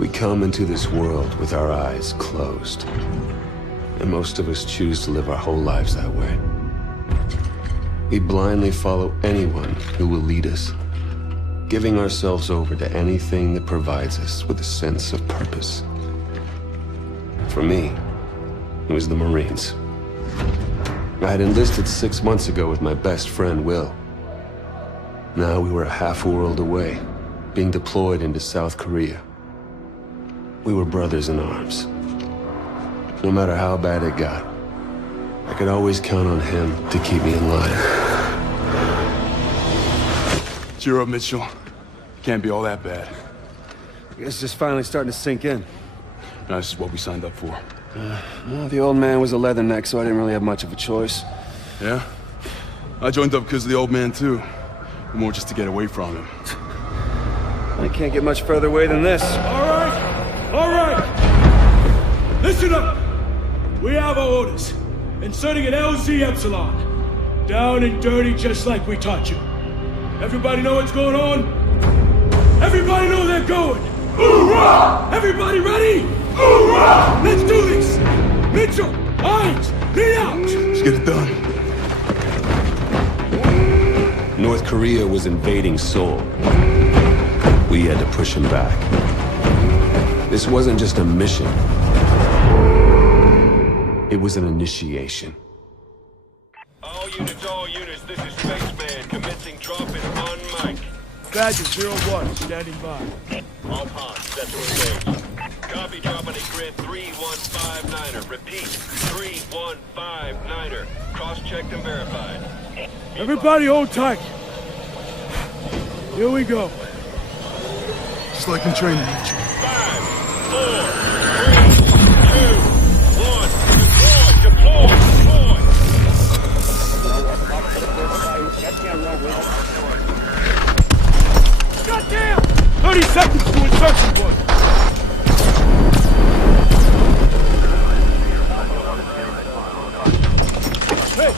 We come into this world with our eyes closed. And most of us choose to live our whole lives that way. We blindly follow anyone who will lead us, giving ourselves over to anything that provides us with a sense of purpose. For me, it was the Marines. I had enlisted 6 months ago with my best friend, Will. Now we were a half world away, being deployed into South Korea. We were brothers in arms. No matter how bad it got, I could always count on him to keep me in line. Cheer up, Mitchell. Can't be all that bad. I guess it's just finally starting to sink in. No, this is what we signed up for. Well, the old man was a leatherneck, so I didn't really have much of a choice. Yeah? I joined up because of the old man, too. More just to get away from him. I can't get much further away than this. All right! Listen up! We have our orders. Inserting an LZ Epsilon. Down and dirty just like we taught you. Everybody know what's going on? Everybody know they're going! Hoorah! Everybody ready? Hoorah! Let's do this! Mitchell! Hines! Lead out! Let's get it done. North Korea was invading Seoul. We had to push him back. This wasn't just a mission. It was an initiation. All units, this is Spaceman. Commencing drop in on mic. Badger 01, standing by. All pods, set to engage. Copy, dropping a grid 3159er. Repeat, 3159er. Cross-checked and verified. Everybody hold tight. Here we go. Just like in training. 5, 4, 3, 2, 1. Deploy! Goddamn! 30 seconds to insertion point. Hey!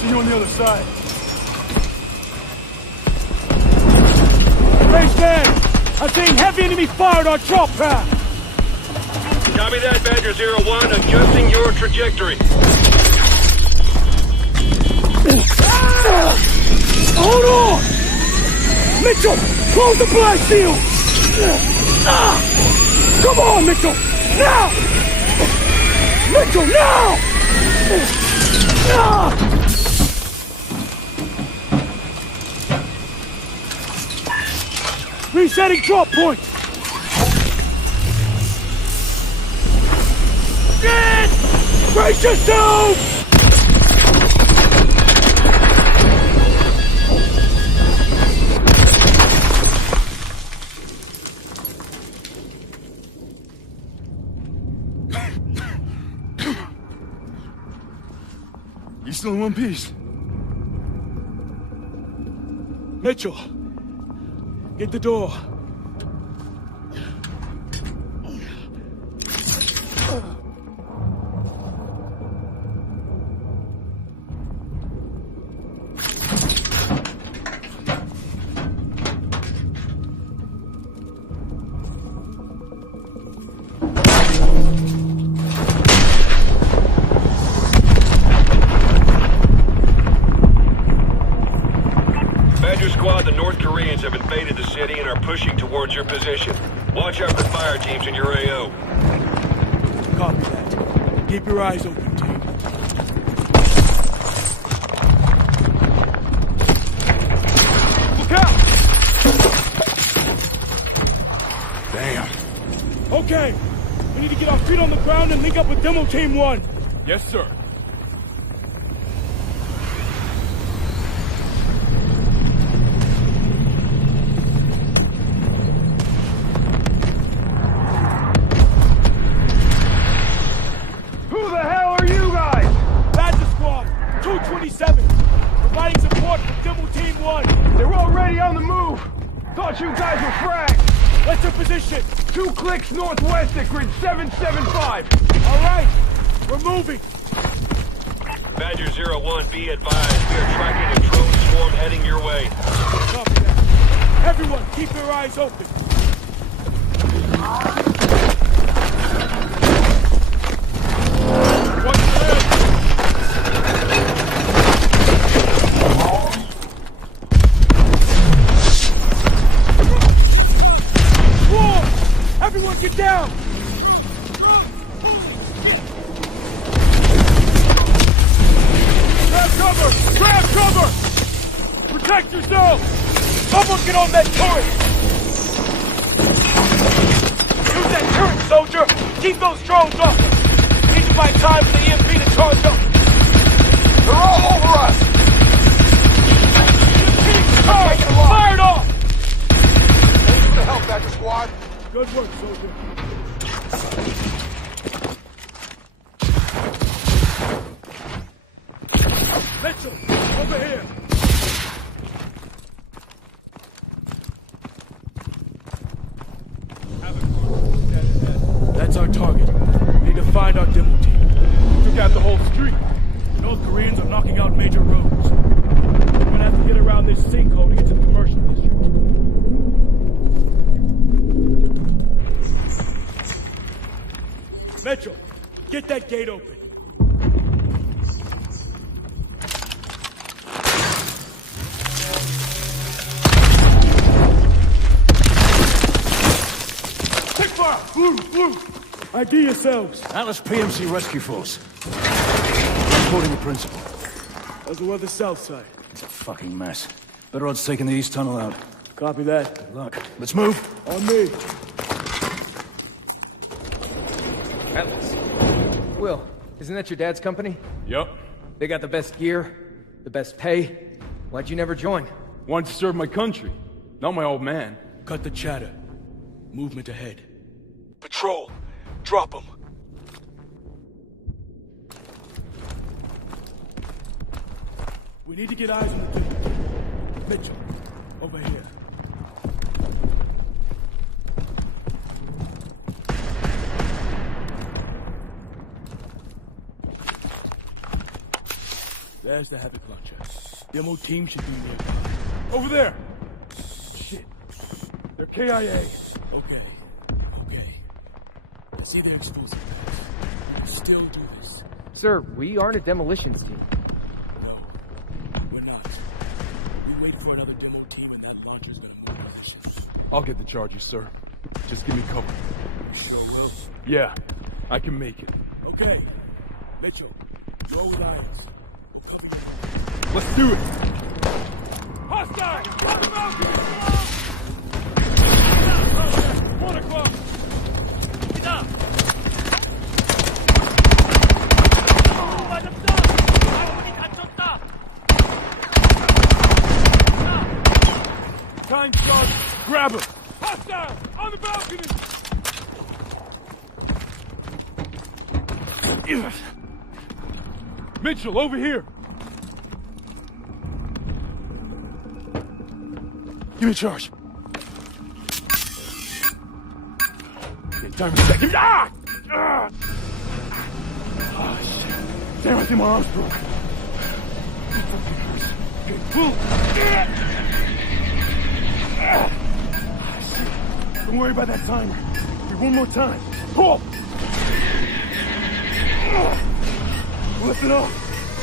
See you on the other side. Spaceman! I'm seeing heavy enemy fire on our drop path! Copy that, Badger 01. Adjusting your trajectory. Hold on! Mitchell! Close the blast shield! Come on, Mitchell! Now! Mitchell, now! Resetting drop point! Brace yourself! You still in one piece? Mitchell, get the door. The North Koreans have invaded the city and are pushing towards your position. Watch out for fire teams in your AO. Copy that. Keep your eyes open, team. Look out! Damn. Okay, we need to get our feet on the ground and link up with Demo Team 1. Yes, sir. Providing support for Demo Team 1. They're already on the move. Thought you guys were fragged. What's your position? 2 clicks northwest at grid 775. All right, we're moving. Badger 01, be advised. We are tracking a drone swarm heading your way. Copy that. Everyone, keep your eyes open. Get down! Grab cover! Grab cover! Protect yourself! Someone get on that turret! Use that turret, soldier! Keep those drones up! Need to buy time for the EMP to charge up! They're all over us! EMP charge! Fired off! Thanks for the help, Badger Squad. Good work, soldier. Mitchell, over here! That's our target. We need to find our demo team. Took out the whole street. The North Koreans are knocking out major roads. We're gonna have to get around this sinkhole to get to the commercial district. Mitchell, get that gate open. Take fire! Move! ID yourselves. Atlas PMC Rescue Force. Reporting the principal. How's the weather south side? It's a fucking mess. Better odds taking the east tunnel out. Copy that. Good luck. Let's move. On me. Atlas. Will, isn't that your dad's company? Yup. They got the best gear, the best pay. Why'd you never join? Wanted to serve my country, not my old man. Cut the chatter. Movement ahead. Patrol. Drop them. We need to get eyes on the thing. Mitchell, over here. There's the Havoc launcher. Demo team should be nearby. Over there! Shit. They're KIA. Okay. I see their explosive packs. We'll still do this. Sir, we aren't a demolitions team. No, we're not. We wait for another demo team and that launcher's gonna move position. I'll get the charges, sir. Just give me cover. You sure will? Yeah, I can make it. Okay. Mitchell, roll with irons. We'll cover you. Let's do it! Hostile! On the mountain! 1 o'clock! Get up! Time shot! Grab her! Hostile! On the balcony! Mitchell, over here! Give me a charge. Okay, time to second. Ah! Ah! Oh, shit. Damn, I think my arm's broke. Okay, pull. Don't worry about that timer. Do one more time. Pull! Listen up.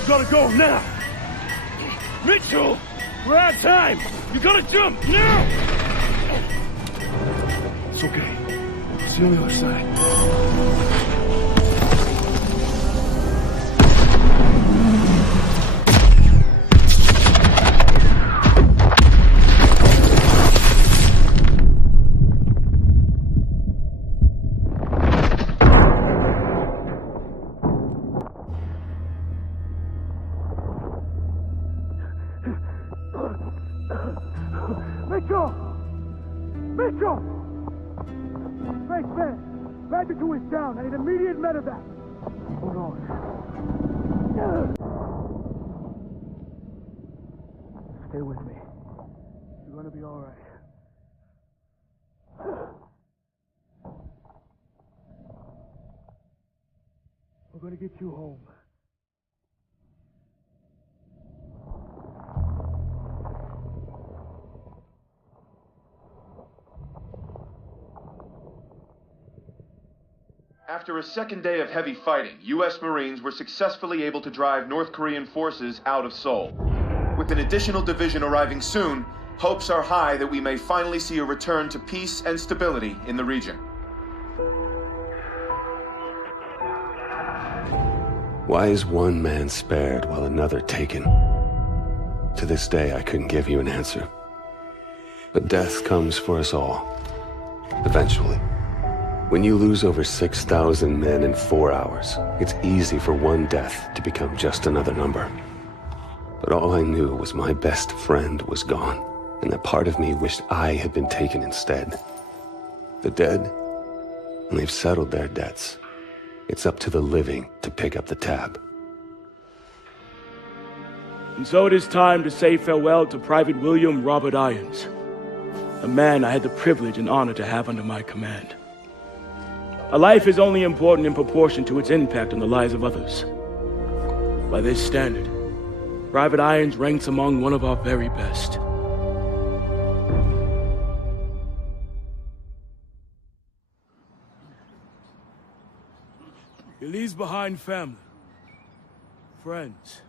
You gotta go now. Mitchell! We're out of time! You gotta jump now! It's okay. See you on the other side. Mitchell! Space man! Badger 2 is down. I need immediate medevac. Hold on. Stay with me. You're gonna be all right. We're gonna get you home. After a second day of heavy fighting, U.S. Marines were successfully able to drive North Korean forces out of Seoul. With an additional division arriving soon, hopes are high that we may finally see a return to peace and stability in the region. Why is one man spared while another taken? To this day, I couldn't give you an answer. But death comes for us all. Eventually. When you lose over 6,000 men in 4 hours, it's easy for one death to become just another number. But all I knew was my best friend was gone, and that part of me wished I had been taken instead. The dead, and they've settled their debts. It's up to the living to pick up the tab. And so it is time to say farewell to Private William Robert Irons, a man I had the privilege and honor to have under my command. A life is only important in proportion to its impact on the lives of others. By this standard, Private Irons ranks among one of our very best. He leaves behind family, friends,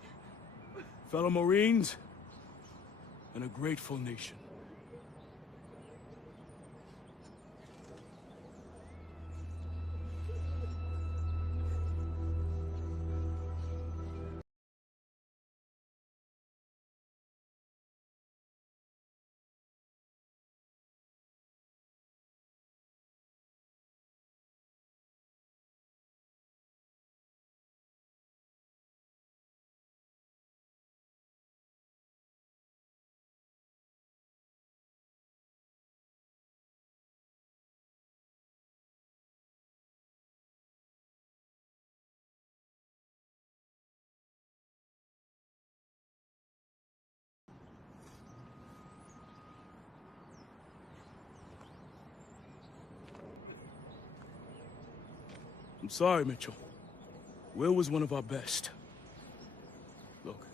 fellow Marines, and a grateful nation. I'm sorry, Mitchell. Will was one of our best. Look,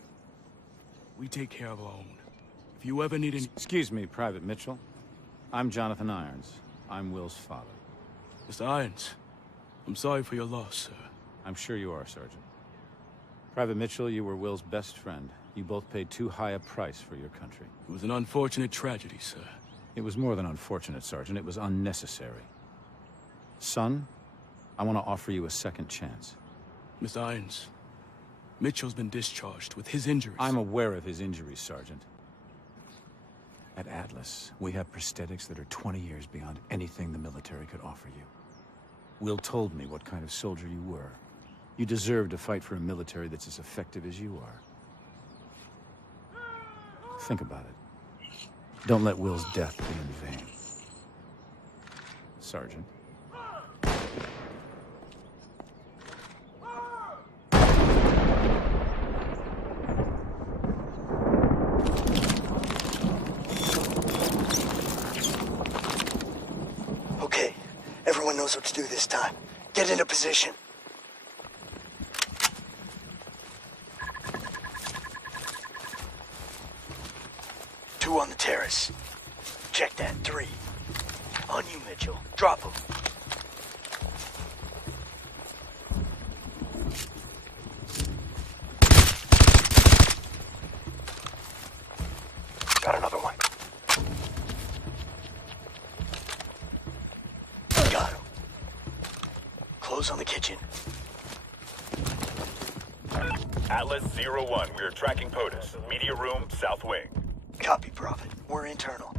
we take care of our own. If you ever need any... Excuse me, Private Mitchell. I'm Jonathan Irons. I'm Will's father. Mr. Irons, I'm sorry for your loss, sir. I'm sure you are, Sergeant. Private Mitchell, you were Will's best friend. You both paid too high a price for your country. It was an unfortunate tragedy, sir. It was more than unfortunate, Sergeant. It was unnecessary. Son, I want to offer you a second chance. Mr. Irons, Mitchell's been discharged with his injuries. I'm aware of his injuries, Sergeant. At Atlas, we have prosthetics that are 20 years beyond anything the military could offer you. Will told me what kind of soldier you were. You deserve to fight for a military that's as effective as you are. Think about it. Don't let Will's death be in vain. Sergeant. Okay, everyone knows what to do this time. Get into position. Two on the terrace. Check that, 3. On you, Mitchell. Drop him. Got another one. Got him. Close on the kitchen. Atlas 01, we are tracking POTUS. Media room, south wing. Copy, Prophet. We're internal.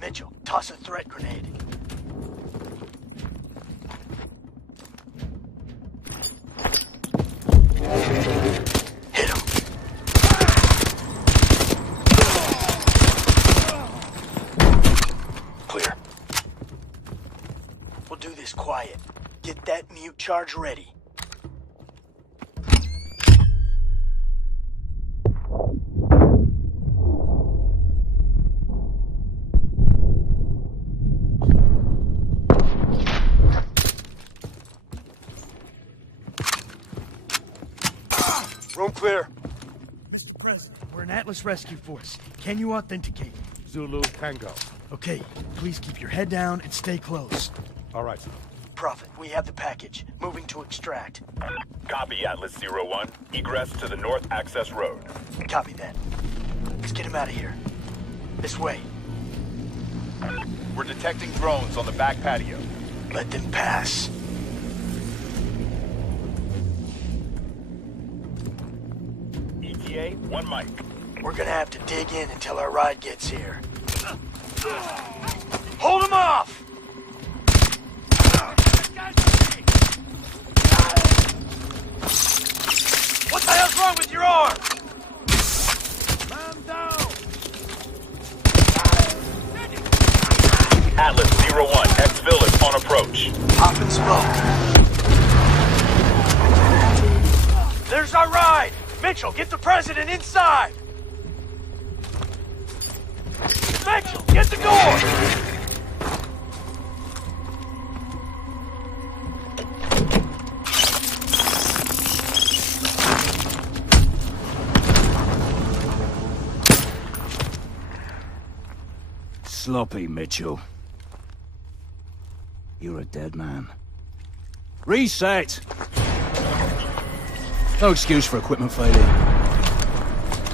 Mitchell, toss a threat grenade. Hit him. Clear. We'll do this quiet. Get that mute charge ready. Room clear. Mr. President, we're an Atlas rescue force. Can you authenticate? Zulu, Tango. Okay, please keep your head down and stay close. All right. Prophet, we have the package. Moving to extract. Copy, Atlas 01. Egress to the north access road. Copy that. Let's get him out of here. This way. We're detecting drones on the back patio. Let them pass. ETA, 1 mic. We're gonna have to dig in until our ride gets here. Hold him off! What the hell's wrong with your arm? Man down! Atlas 01, exfil is on approach. Popping smoke. There's our ride! Mitchell, get the president inside! Mitchell, get the door! Sloppy, Mitchell. You're a dead man. Reset! No excuse for equipment failure.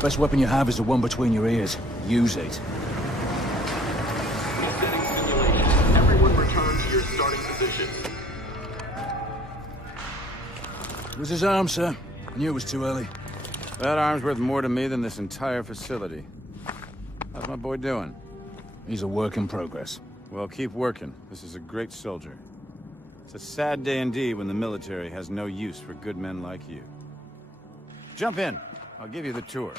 Best weapon you have is the one between your ears. Use it. Resetting simulation. Everyone return to your starting position. It was his arm, sir. I knew it was too early. That arm's worth more to me than this entire facility. How's my boy doing? He's a work in progress. Well, keep working. This is a great soldier. It's a sad day indeed when the military has no use for good men like you. Jump in. I'll give you the tour.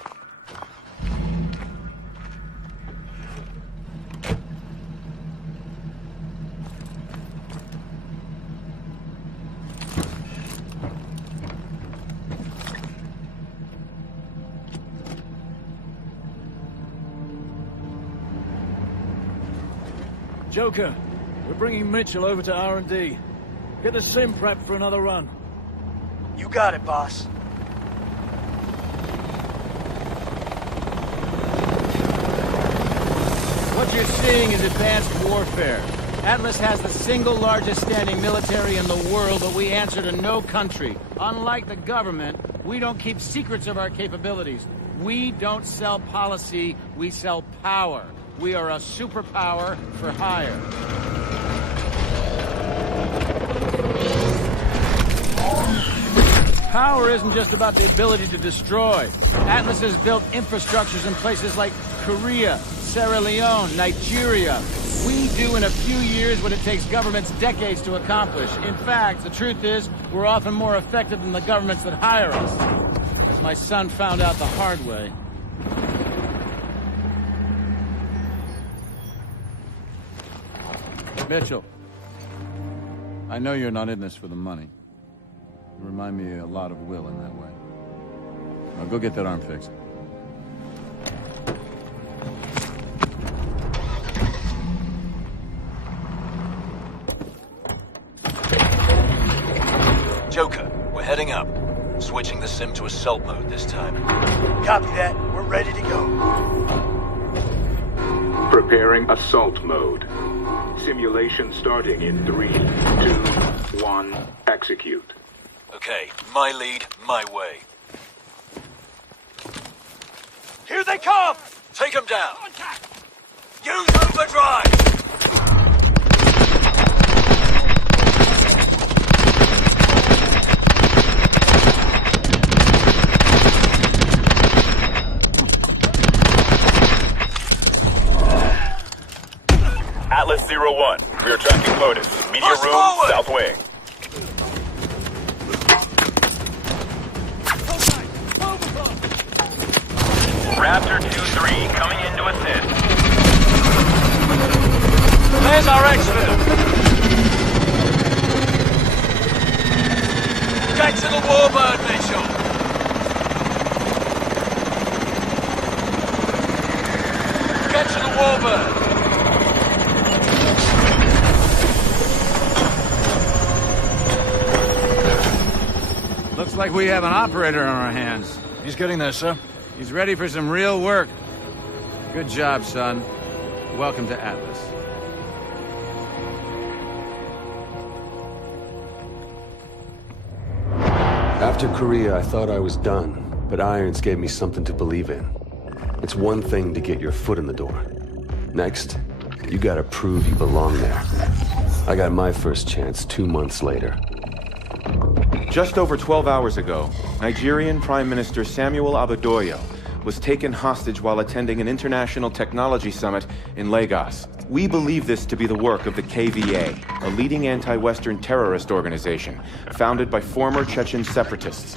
Joker, we're bringing Mitchell over to R&D. Get the sim prep for another run. You got it, boss. What you're seeing is advanced warfare. Atlas has the single largest standing military in the world, but we answer to no country. Unlike the government, we don't keep secrets of our capabilities. We don't sell policy, we sell power. We are a superpower for hire. Power isn't just about the ability to destroy. Atlas has built infrastructures in places like Korea, Sierra Leone, Nigeria. We do in a few years what it takes governments decades to accomplish. In fact, the truth is, we're often more effective than the governments that hire us. As my son found out the hard way. Mitchell, I know you're not in this for the money. You remind me a lot of Will in that way. Now go get that arm fixed. Joker, we're heading up. Switching the sim to assault mode this time. Copy that. We're ready to go. Preparing assault mode. Simulation starting in 3, 2, 1, execute. Okay, my lead, my way. Here they come! Take them down! Use overdrive! Atlas 01, we are tracking POTUS. Meet your room, forward. south wing. Raptor 2-3, coming in to assist. There's our exfil. Get to the warbird, Mitchell! Get to the warbird! Looks like we have an operator on our hands. He's getting there, sir. He's ready for some real work. Good job, son. Welcome to Atlas. After Korea, I thought I was done, but Irons gave me something to believe in. It's one thing to get your foot in the door. Next, you gotta prove you belong there. I got my first chance 2 months later. Just over 12 hours ago, Nigerian Prime Minister Samuel Abadoyo was taken hostage while attending an international technology summit in Lagos. We believe this to be the work of the KVA, a leading anti-Western terrorist organization founded by former Chechen separatists.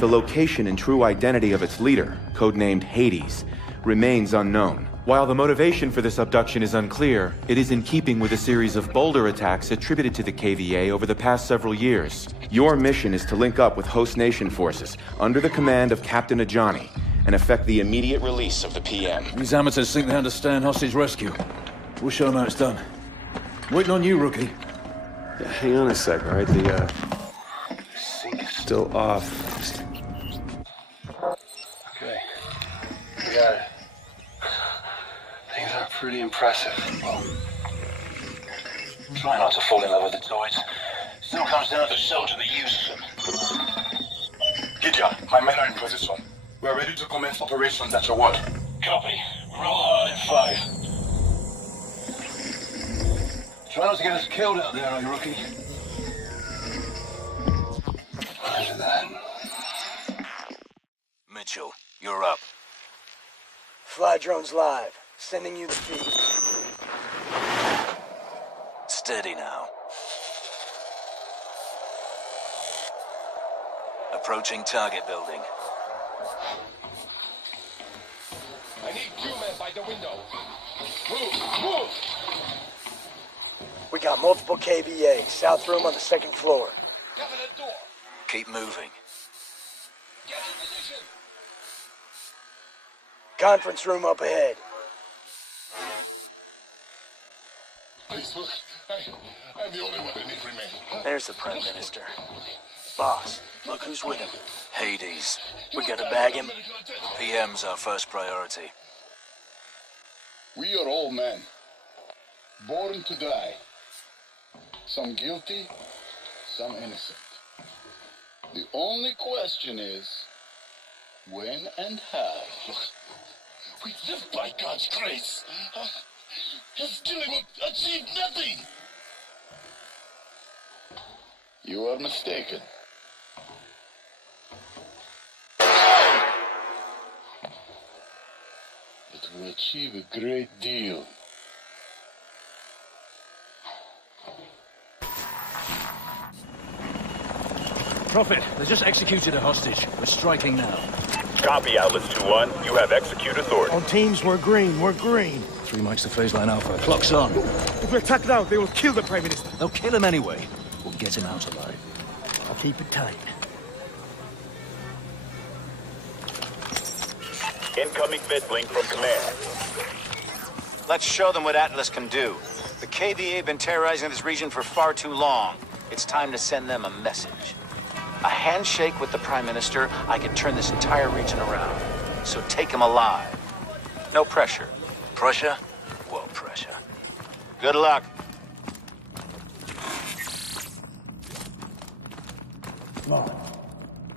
The location and true identity of its leader, codenamed Hades, remains unknown. While the motivation for this abduction is unclear, it is in keeping with a series of bolder attacks attributed to the KVA over the past several years. Your mission is to link up with host nation forces under the command of Captain Ajani and effect the immediate release of the PM. These amateurs think they understand hostage rescue. We'll show them how it's done. Waiting on you, rookie. Yeah, hang on a sec, all right? The sync is still off. Okay. We got it. Things are pretty impressive. Try not to fall in love with the toys. Still comes down to soldier that uses them. Gideon, my men are in position. We are ready to commence operations at your word. Copy. Roll hard in 5. Try not to get us killed out there, you rookie. Roger that. Mitchell, you're up. Fly drones live. Sending you the feed. Steady now. Approaching target building. I need 2 men by the window. Move! We got multiple KVA. South room on the 2nd floor. Cover the door. Keep moving. Get in position. Conference room up ahead. Please, look. I'm the only one that needs remain. There's the Prime Minister. Boss, look who's with him. Hades. We gotta bag him. PM's our first priority. We are all men. Born to die. Some guilty, some innocent. The only question is, when and how. Look, we live by God's grace. His killing will achieve nothing. You are mistaken. It will achieve a great deal. Prophet, they just executed a hostage. We're striking now. Copy, Outlast 2-1. You have execute authority. On teams, we're green. 3 mics to phase line Alpha. Clock's on. If we attack now, they will kill the Prime Minister. They'll kill him anyway. We'll get him out alive. I'll keep it tight. Incoming link from command. Let's show them what Atlas can do. The KVA have been terrorizing this region for far too long. It's time to send them a message. A handshake with the Prime Minister, I can turn this entire region around. So take him alive. No pressure. Pressure? What pressure? Good luck. Come on.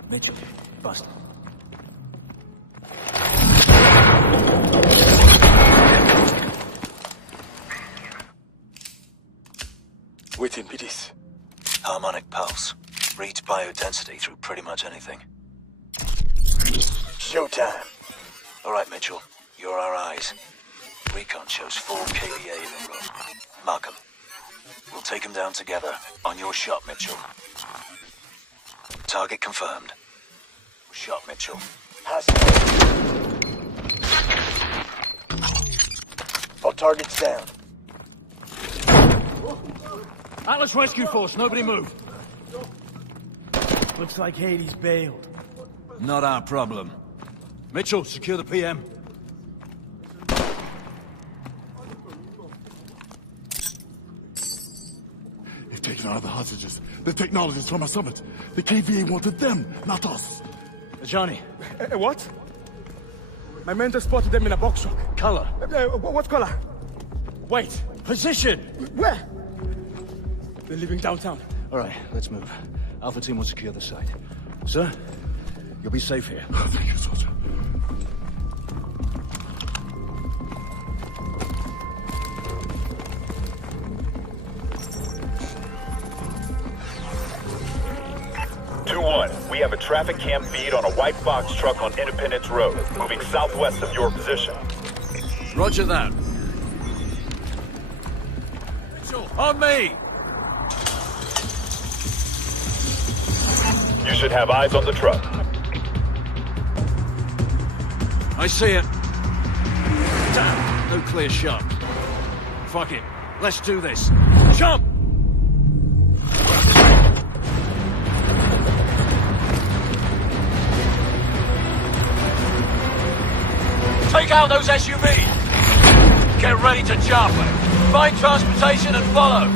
Mitchell, bust. Within BDs. Harmonic pulse. Reads biodensity through pretty much anything. Showtime. All right, Mitchell. You're our eyes. Recon shows 4 KVA in the room. Mark 'em. We'll take them down together. On your shot, Mitchell. Target confirmed. Shot, Mitchell. All targets down. Atlas Rescue Force, nobody move. Looks like Hades bailed. Not our problem. Mitchell, secure the PM. They've taken out the hostages. The technologists from our summit. The KVA wanted them, not us. Johnny. What? My men just spotted them in a box truck. Color. What color? Wait. Position. Where? They're leaving downtown. All right, let's move. Alpha team will secure the site. Sir, you'll be safe here. Thank you, soldier. have a traffic cam feed on a white box truck on Independence Road, moving southwest of your position. Roger that. Mitchell, on me! You should have eyes on the truck. I see it. Damn, no clear shot. Fuck it. Let's do this. Jump! Take out those SUVs! Get ready to jump! Find transportation and follow!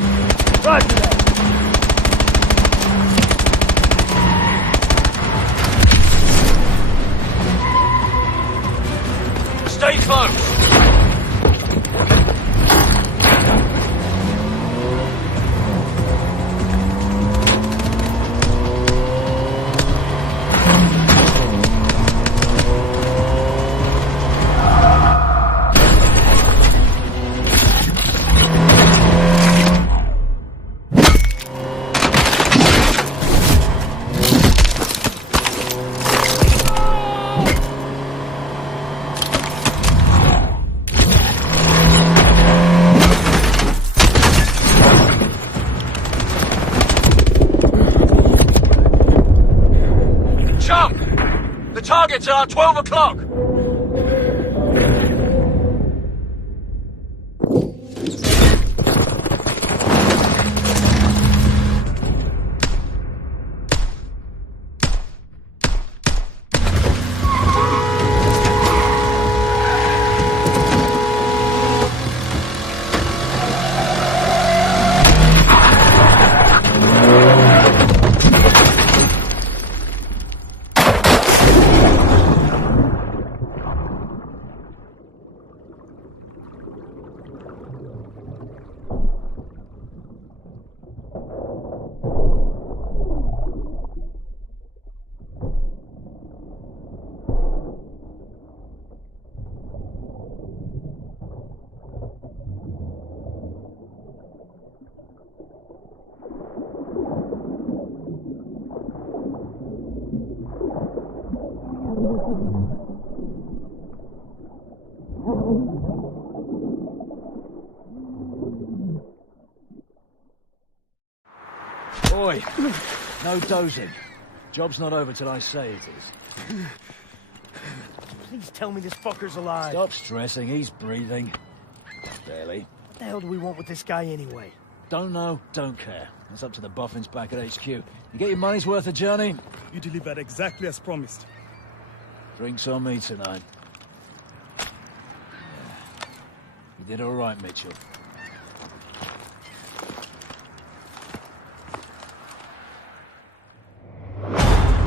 Roger that! Stay close! Targets are 12 o'clock! Boy, no dozing. Job's not over till I say it is. Please tell me this fucker's alive. Stop stressing, he's breathing. Barely. What the hell do we want with this guy anyway? Don't know, don't care. It's up to the boffins back at HQ. You get your money's worth of journey? You delivered exactly as promised. Drinks on me tonight. You did all right, Mitchell.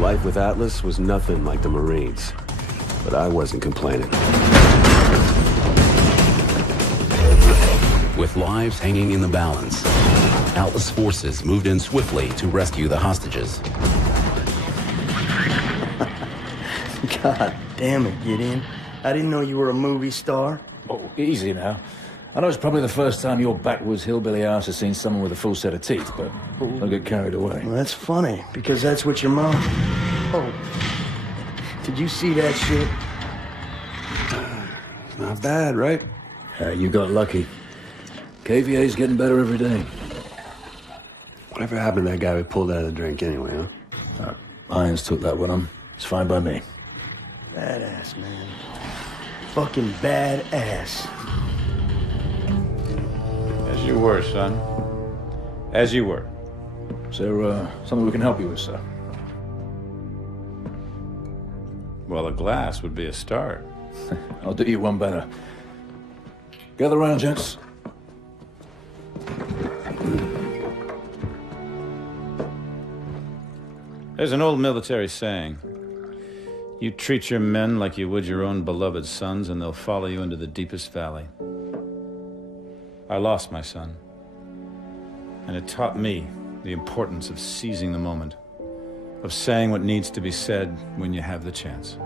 Life with Atlas was nothing like the Marines, but I wasn't complaining. With lives hanging in the balance, Atlas forces moved in swiftly to rescue the hostages. God damn it, Gideon. I didn't know you were a movie star. Oh, easy now. I know it's probably the first time your backwoods hillbilly ass has seen someone with a full set of teeth, but don't get carried away. Well, that's funny, because that's what your mom... Oh. Did you see that shit? Not bad, right? You got lucky. KVA's getting better every day. Whatever happened to that guy we pulled out of the drink anyway, huh? Irons took that one on. It's fine by me. Badass, man. Fucking badass. As you were, son. As you were. Is there, something we can help you with, sir? Well, a glass would be a start. I'll do you one better. Gather round, gents. There's an old military saying. You treat your men like you would your own beloved sons, and they'll follow you into the deepest valley. I lost my son. And it taught me the importance of seizing the moment, of saying what needs to be said when you have the chance.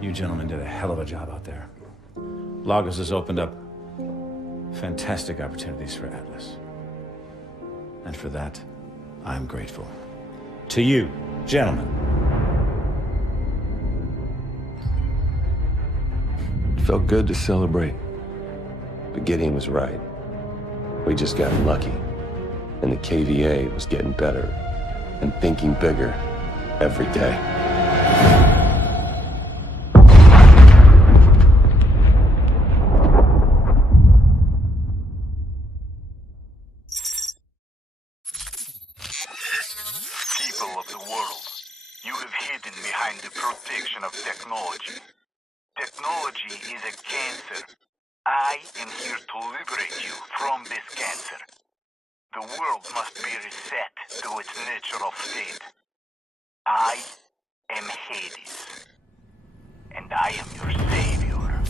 You gentlemen did a hell of a job out there. Lagos has opened up fantastic opportunities for Atlas. And for that, I'm grateful. To you, gentlemen. It felt good to celebrate. But Gideon was right. We just got lucky. And the KVA was getting better and thinking bigger every day. People of the world, you have hidden behind the protection of technology. Technology is a cancer. I am here to liberate you from this cancer. The world must be reset to its natural state. I am Hades, and I am your savior.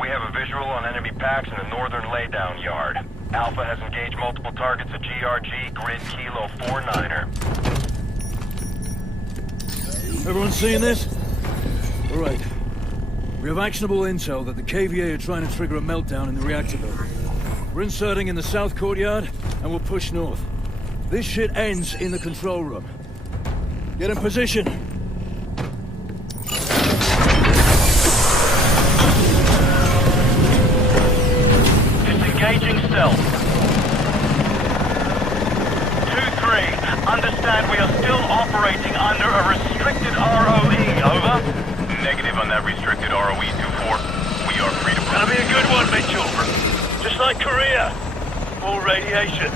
We have a visual on enemy packs in the northern laydown yard. Alpha has engaged multiple targets at GRG Grid Kilo 49er. Everyone seeing this? All right. We have actionable intel that the KVA are trying to trigger a meltdown in the reactor building. We're inserting in the south courtyard, and we'll push north. This shit ends in the control room. Get in position. Disengaging stealth. 2-3, understand we are still operating under a restricted ROE, over? Negative on that restricted ROE 2-4. We are free to That'll be a good one, Mitchell. Just like Korea. More radiation.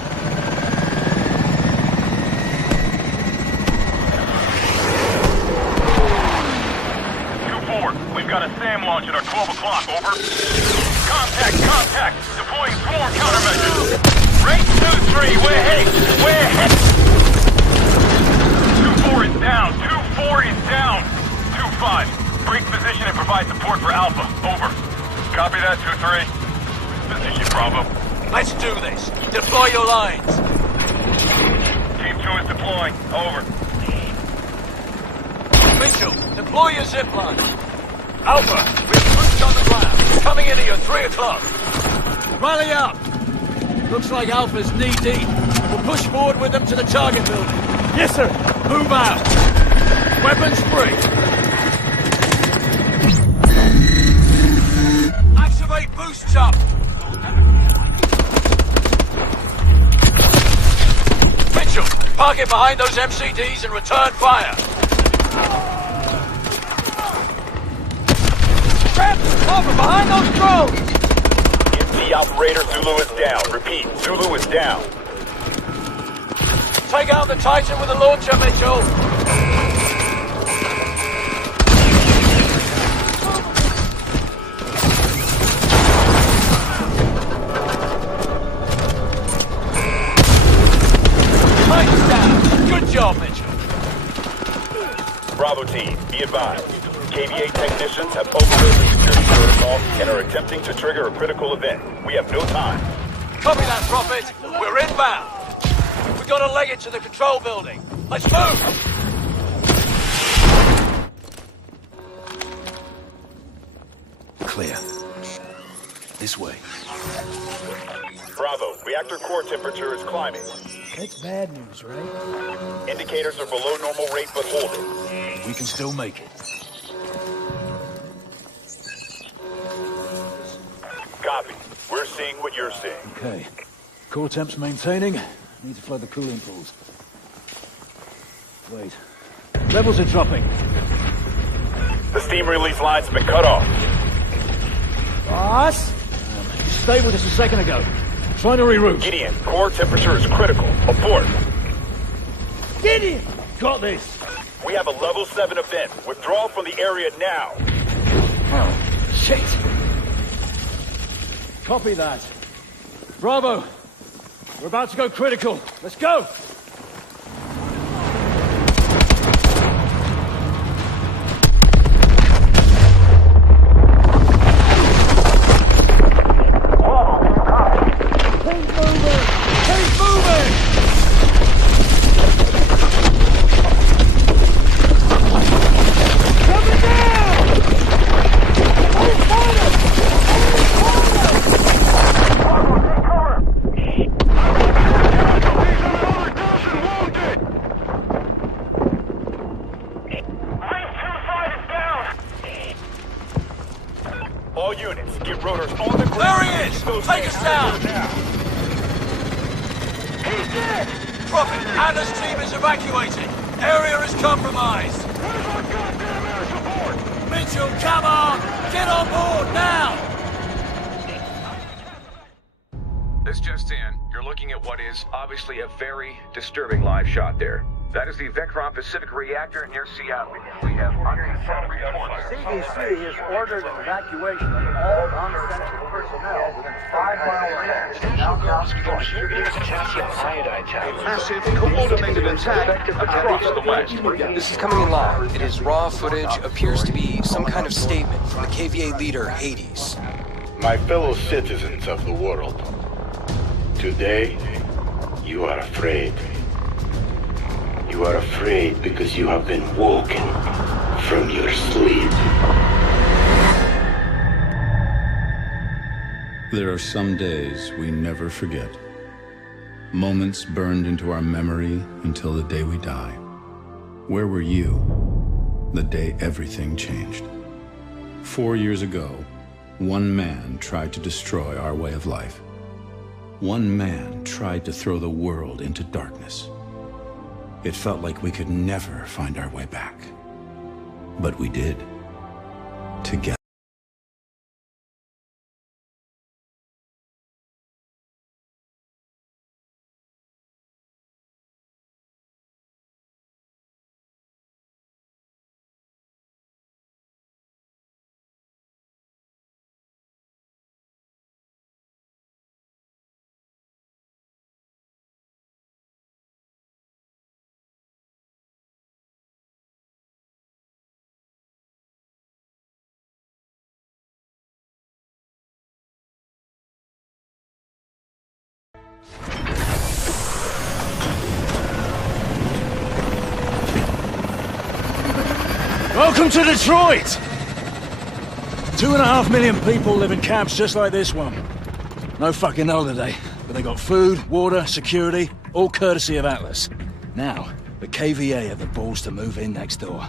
2-4, we've got a SAM launch at our 12 o'clock, over. Contact! Deploying swarm countermeasures. Rate 2-3, we're hit! 2-4 is down. 2-4 is down. 2-5. Break position and provide support for Alpha. Over. Copy that, 2-3. Position Bravo. Let's do this. Deploy your lines. Team 2 is deploying. Over. Mitchell, deploy your zip line. Alpha, we have troops on the ground. Coming in at your 3 o'clock. Rally up! Looks like Alpha's knee-deep. We'll push forward with them to the target building. Yes, sir. Move out. Weapons free. Activate boosts up! Mitchell, park it behind those MCDs and return fire! Trap! Over behind those drones! The operator, Zulu is down. Repeat, Zulu is down. Take out the Titan with a launcher, Mitchell! Titan's down! Good job, Mitchell! Bravo team, be advised. KVA technicians have overridden the security protocol and are attempting to trigger a critical event. We have no time. Copy that, Prophet. We're inbound. We've got to leg it to the control building. Let's move! Clear. This way. Bravo, reactor core temperature is climbing. That's bad news, right? Indicators are below normal rate, but holding. We can still make it. Copy. We're seeing what you're seeing. Okay. Core temp's maintaining. Need to flood the cooling pools. Wait. Levels are dropping. The steam release line's been cut off. Boss? You stayed with us a second ago. Trying to reroute. Gideon, core temperature is critical. Abort. Gideon! Got this. We have a level 7 event. Withdraw from the area now. Oh, shit. Copy that. Bravo. We're about to go critical. Let's go! All units, get rotors on the ground. There he is! Take us down! He's dead! Drop it! Atlas team is evacuating! Area is compromised! Where's our goddamn air support? Mitchell, come on! Get on board now! This just in. You're looking at what is obviously a very disturbing live shot there. That is the Vectron Pacific reactor near Seattle. We have unconfirmed reports. CDC has ordered an evacuation of all non-essential personnel within 5-mile range. Potassium iodide tablets. Massive coordinated attack across the West. This is coming in live. It is raw footage. Appears to be some kind of statement from the KVA leader, Hades. My fellow citizens of the world, today you are afraid. You are afraid because you have been woken from your sleep. There are some days we never forget. Moments burned into our memory until the day we die. Where were you the day everything changed? 4 years ago, one man tried to destroy our way of life. One man tried to throw the world into darkness. It felt like we could never find our way back. But we did. Together. Welcome to Detroit! 2.5 million people live in camps just like this one. No fucking holiday, but they got food, water, security, all courtesy of Atlas. Now, the KVA have the balls to move in next door.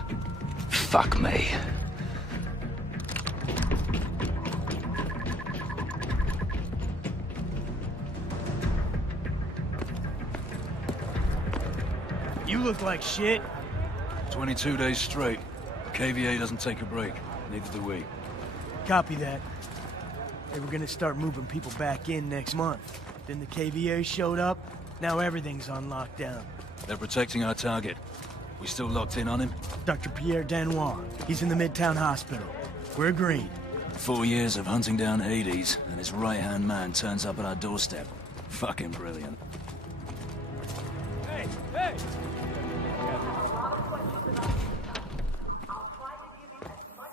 Fuck me. You look like shit. 22 days straight. KVA doesn't take a break. Neither do we. Copy that. They were gonna start moving people back in next month. Then the KVA showed up. Now everything's on lockdown. They're protecting our target. We still locked in on him? Dr. Pierre Danois. He's in the Midtown Hospital. We're agreed. 4 years of hunting down Hades, and his right-hand man turns up at our doorstep. Fucking brilliant. Hey, hey!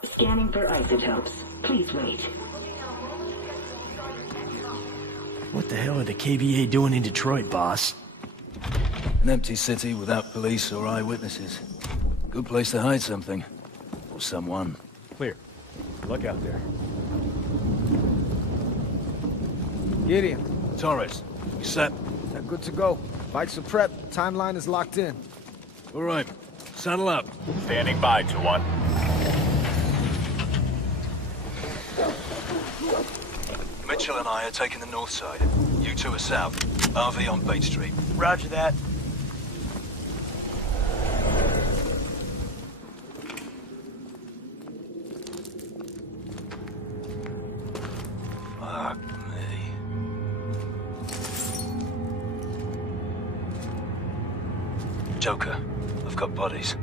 Scanning for isotopes. Please wait. What the hell are the KVA doing in Detroit, boss? An empty city without police or eyewitnesses. Good place to hide something. Or someone. Clear. Look out there. Gideon. Torres. You set? Good to go. Bikes are prepped. Timeline is locked in. All right. Saddle up. Standing by, 2-1. Mitchell and I are taking the north side. You two are south. RV on Bait Street. Roger that. Fuck me. Joker, I've got bodies.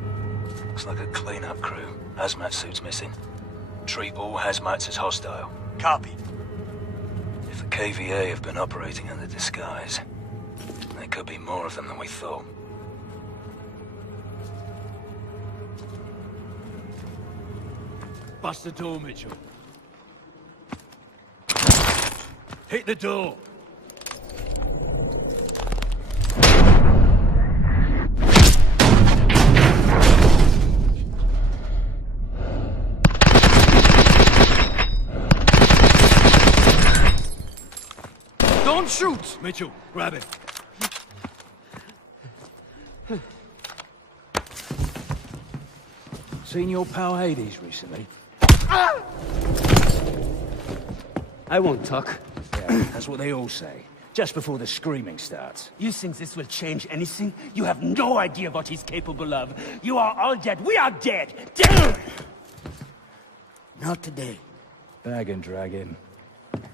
Looks like a cleanup crew. Hazmat suits missing. Treat all hazmats as hostile. Copy. If the KVA have been operating under disguise, there could be more of them than we thought. Bust the door, Mitchell. Hit the door. Don't shoot! Mitchell, grab it. Seen your pal Hades recently? I won't talk. Yeah, that's what they all say. Just before the screaming starts. You think this will change anything? You have no idea what he's capable of. You are all dead. We are dead. Dead! Not today. Bag and drag him.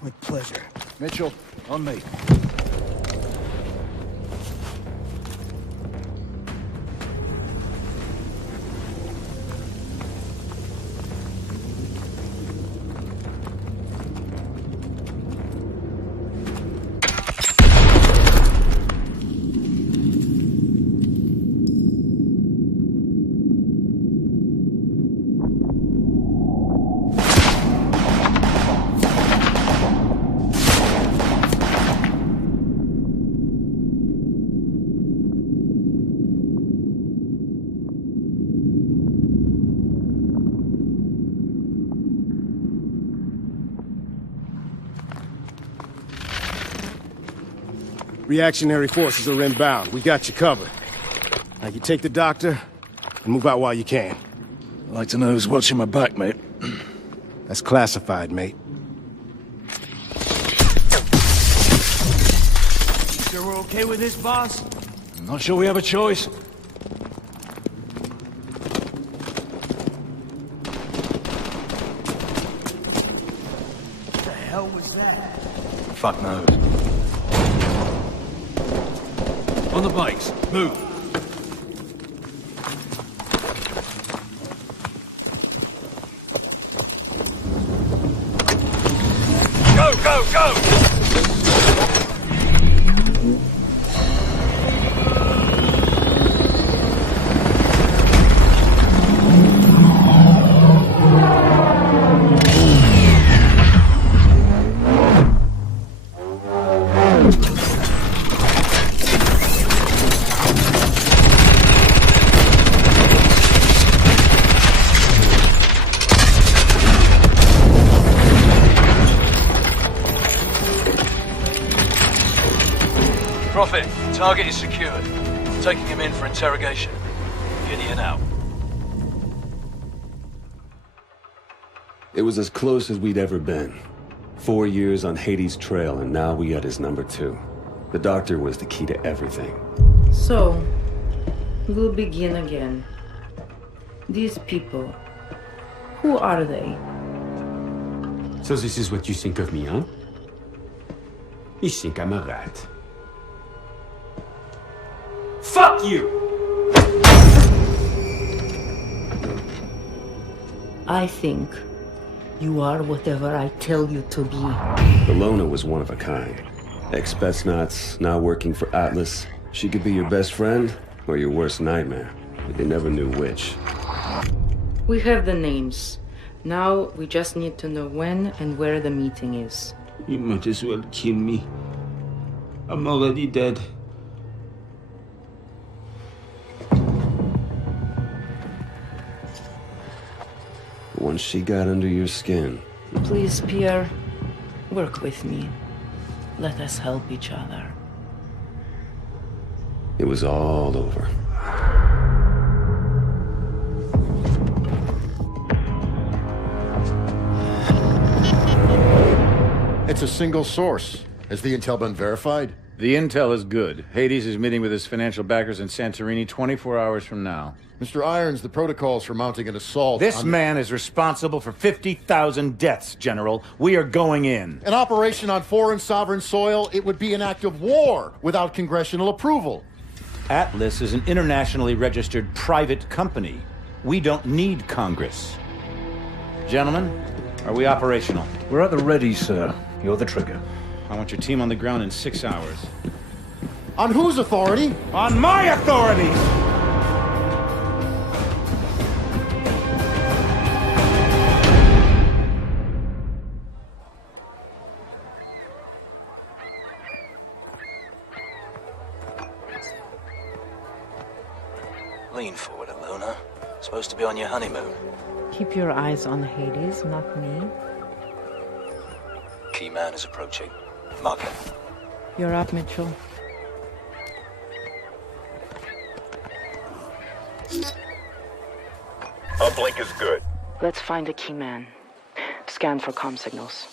With pleasure. Mitchell, on me. Reactionary forces are inbound. We got you covered. Now you take the doctor and move out while you can. I'd like to know who's watching my back, mate. That's classified, mate. Sure we're okay with this, boss? I'm not sure we have a choice. What the hell was that? Fuck knows. On the bikes, move. Go, go, go! Prophet, target is secured. Taking him in for interrogation. Gideon out. It was as close as we'd ever been. 4 years on Hades' trail, and now we got his number 2. The doctor was the key to everything. So, we'll begin again. These people, who are they? So this is what you think of me, huh? You think I'm a rat. Fuck you! I think you are whatever I tell you to be. Ilona was one of a kind. Ex-Spetsnaz, now working for Atlas. She could be your best friend or your worst nightmare, but they never knew which. We have the names. Now we just need to know when and where the meeting is. You might as well kill me. I'm already dead. Once she got under your skin. Please, Pierre, work with me. Let us help each other. It was all over. It's a single source. Has the intel been verified? The intel is good. Hades is meeting with his financial backers in Santorini 24 hours from now. Mr. Irons, the protocols for mounting an assault This man is responsible for 50,000 deaths, General. We are going in. An operation on foreign sovereign soil, it would be an act of war without congressional approval. Atlas is an internationally registered private company. We don't need Congress. Gentlemen, are we operational? We're at the ready, sir. You're the trigger. I want your team on the ground in 6 hours. On whose authority? On my authority! Lean forward, Ilona. Supposed to be on your honeymoon. Keep your eyes on Hades, not me. Key man is approaching. Mark him. You're up, Mitchell. Uplink is good. Let's find a key man. Scan for comm signals.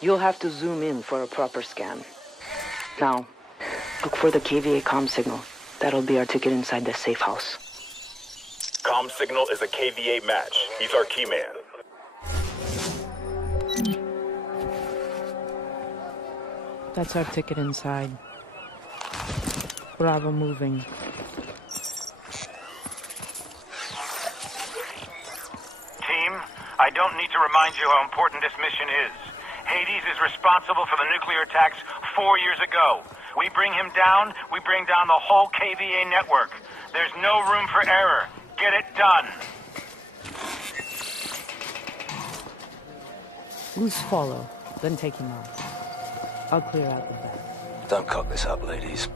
You'll have to zoom in for a proper scan. Now, look for the KVA comm signal. That'll be our ticket inside the safe house. Comm signal is a KVA match. He's our key man. That's our ticket inside. Bravo moving. Team, I don't need to remind you how important this mission is. Hades is responsible for the nuclear attacks 4 years ago. We bring him down, we bring down the whole KVA network. There's no room for error. Get it done. Loose follow, then take him out. I'll clear out the back. Don't cock this up, ladies.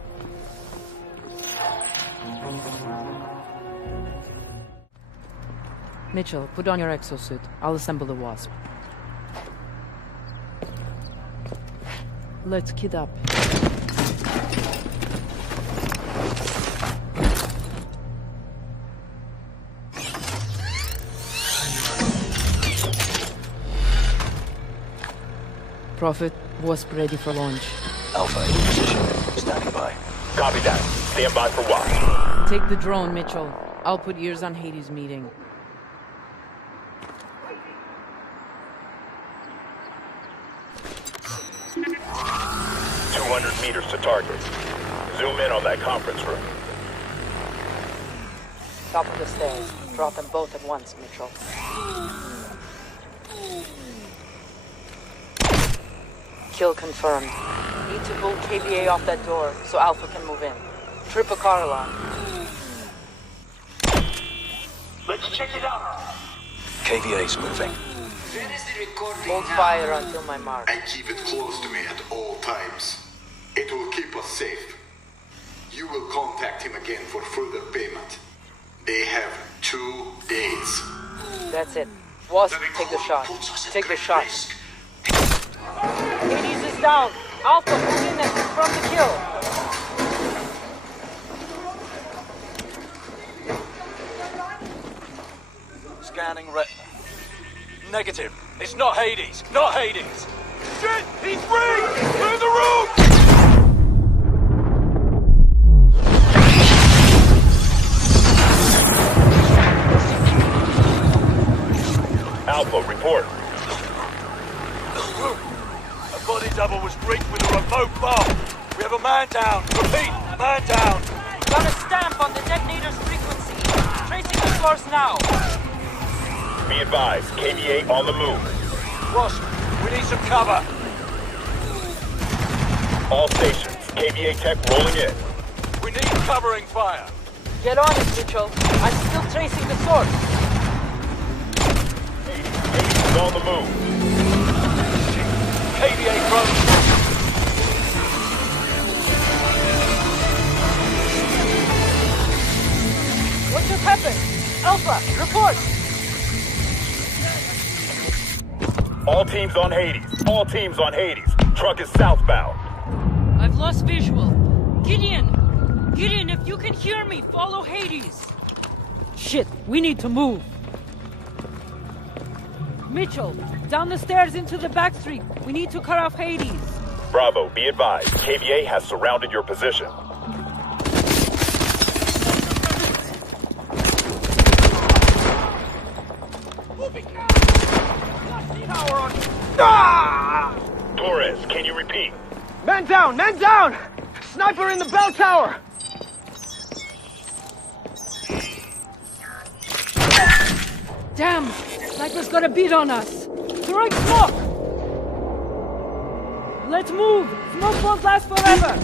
Mitchell, put on your exo-suit. I'll assemble the Wasp. Let's kid up. Prophet, Wasp ready for launch. Alpha in position. Standing by. Copy that. Stand by for Wasp. Take the drone, Mitchell. I'll put ears on Hades' meeting. Meters to target. Zoom in on that conference room. Top of the stairs. Drop them both at once, Mitchell. Kill confirmed. Need to pull KVA off that door so Alpha can move in. Trip a car alarm. Let's check it out. KVA's moving. Hold fire until my mark. I keep it close to me at all times. It will keep us safe. You will contact him again for further payment. They have 2 days. That's it. Wasp, take the shot. Take the shot. Hades is down. Alpha, move in and confirm the kill. Scanning retina. Negative. It's not Hades. Not Hades. Shit! He's free! Clear the room! Alpha, report. A body double was rigged with a remote bomb. We have a man down. Repeat, man down. Got a stamp on the detonator's frequency. Tracing the source now. Be advised, KVA on the move. Wasp, we need some cover. All stations, KVA tech rolling in. We need covering fire. Get on it, Mitchell. I'm still tracing the source. Hades on the move. KVA drone. What just happened? Alpha, report. All teams on Hades. All teams on Hades. Truck is southbound. I've lost visual. Gideon! Gideon, if you can hear me, follow Hades. Shit, we need to move. Mitchell, down the stairs into the back street. We need to cut off Hades. Bravo, be advised. KVA has surrounded your position. Torres, can you repeat? Man down! Man down! Sniper in the bell tower! Damn! Sniper's got a beat on us! Throwing smoke! Let's move! Smoke won't last forever!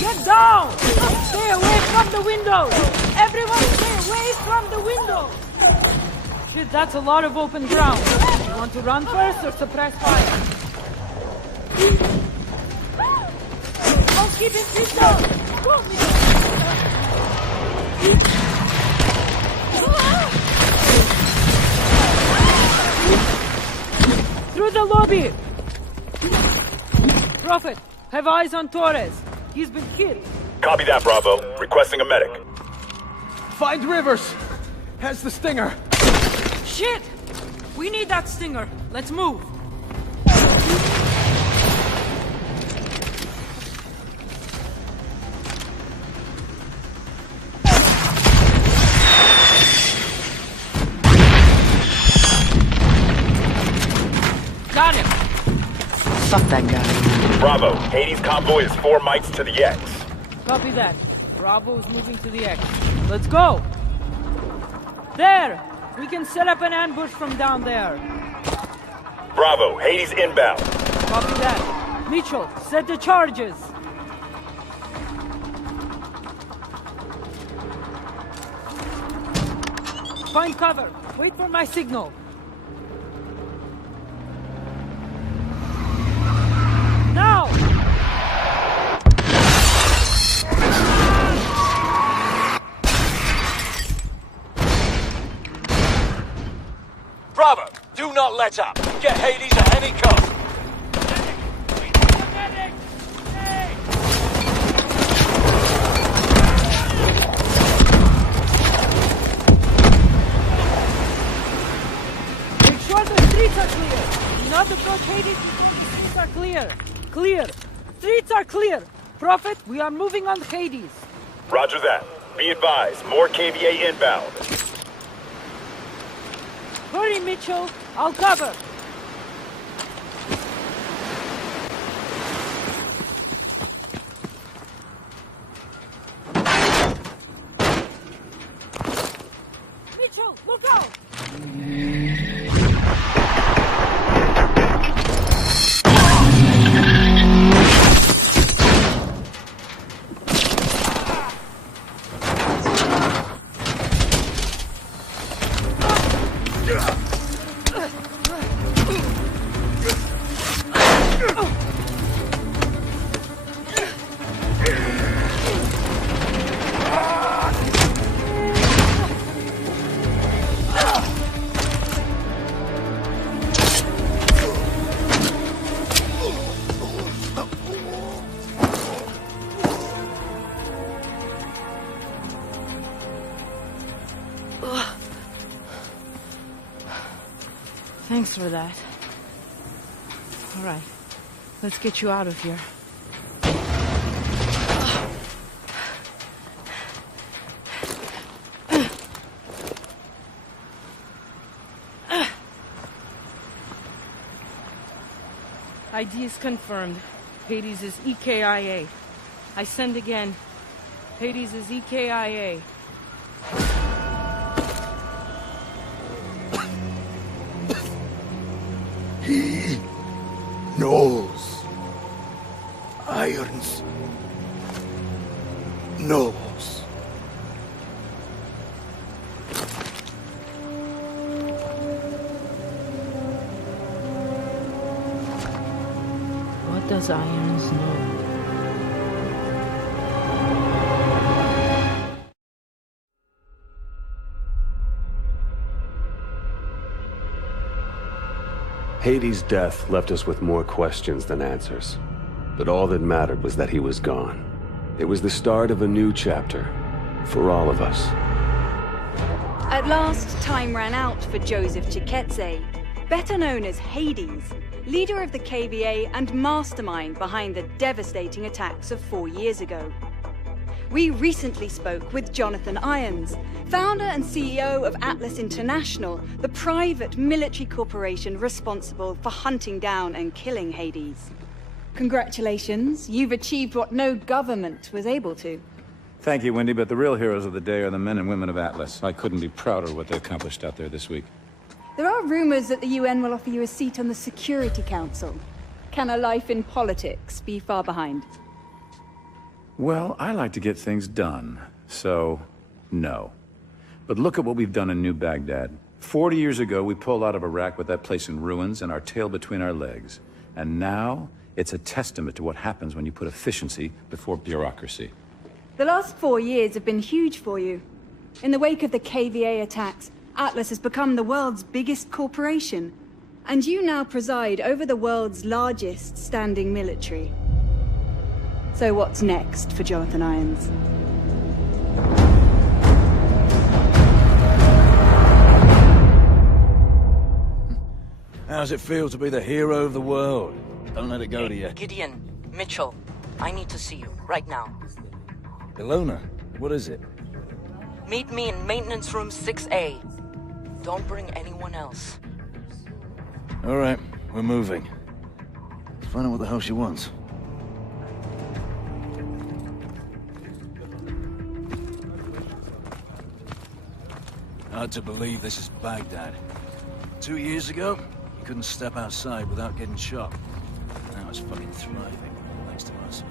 Get down! Stay away from the windows! Everyone stay away from the windows! Shit, that's a lot of open ground. You want to run first or suppress fire? I'll keep it pinned down! Go, through the lobby! Prophet, have eyes on Torres. He's been hit. Copy that, Bravo. Requesting a medic. Find Rivers! Has the stinger! Shit! We need that stinger. Let's move. Got him. Fuck that guy. Bravo. Hades convoy is 4 mics to the X. Copy that. Bravo's moving to the X. Let's go! There! We can set up an ambush from down there. Bravo. Hades inbound. Copy that. Mitchell, set the charges. Find cover. Wait for my signal. Now! Bravo, do not let up. Get Hades at any cost. Make sure the streets are clear. Do not approach Hades. Streets are clear. Clear. Streets are clear. Prophet, we are moving on Hades. Roger that. Be advised, more KVA inbound. Hurry, Mitchell. I'll cover. Mitchell, look out! Thanks for that. All right, let's get you out of here. ID is confirmed. Hades is EKIA. I send again. Hades is EKIA. He knows. Irons knows. What does Irons know? Hades' death left us with more questions than answers. But all that mattered was that he was gone. It was the start of a new chapter, for all of us. At last, time ran out for Joseph Chiketze, better known as Hades, leader of the KVA and mastermind behind the devastating attacks of 4 years ago. We recently spoke with Jonathan Irons, founder and CEO of Atlas International, the private military corporation responsible for hunting down and killing Hades. Congratulations, you've achieved what no government was able to. Thank you, Wendy, but the real heroes of the day are the men and women of Atlas. I couldn't be prouder of what they accomplished out there this week. There are rumors that the UN will offer you a seat on the Security Council. Can a life in politics be far behind? Well, I like to get things done, so no. But look at what we've done in New Baghdad. 40 years ago, we pulled out of Iraq with that place in ruins and our tail between our legs. And now, it's a testament to what happens when you put efficiency before bureaucracy. The last 4 years have been huge for you. In the wake of the KVA attacks, Atlas has become the world's biggest corporation. And you now preside over the world's largest standing military. So what's next for Jonathan Irons? How's it feel to be the hero of the world? Don't let it go to you. Gideon, Mitchell, I need to see you, right now. Ilona, what is it? Meet me in maintenance room 6A. Don't bring anyone else. All right, we're moving. Let's find out what the hell she wants. Hard to believe this is Baghdad. 2 years ago, you couldn't step outside without getting shot. Now it's fucking thriving, thanks to us.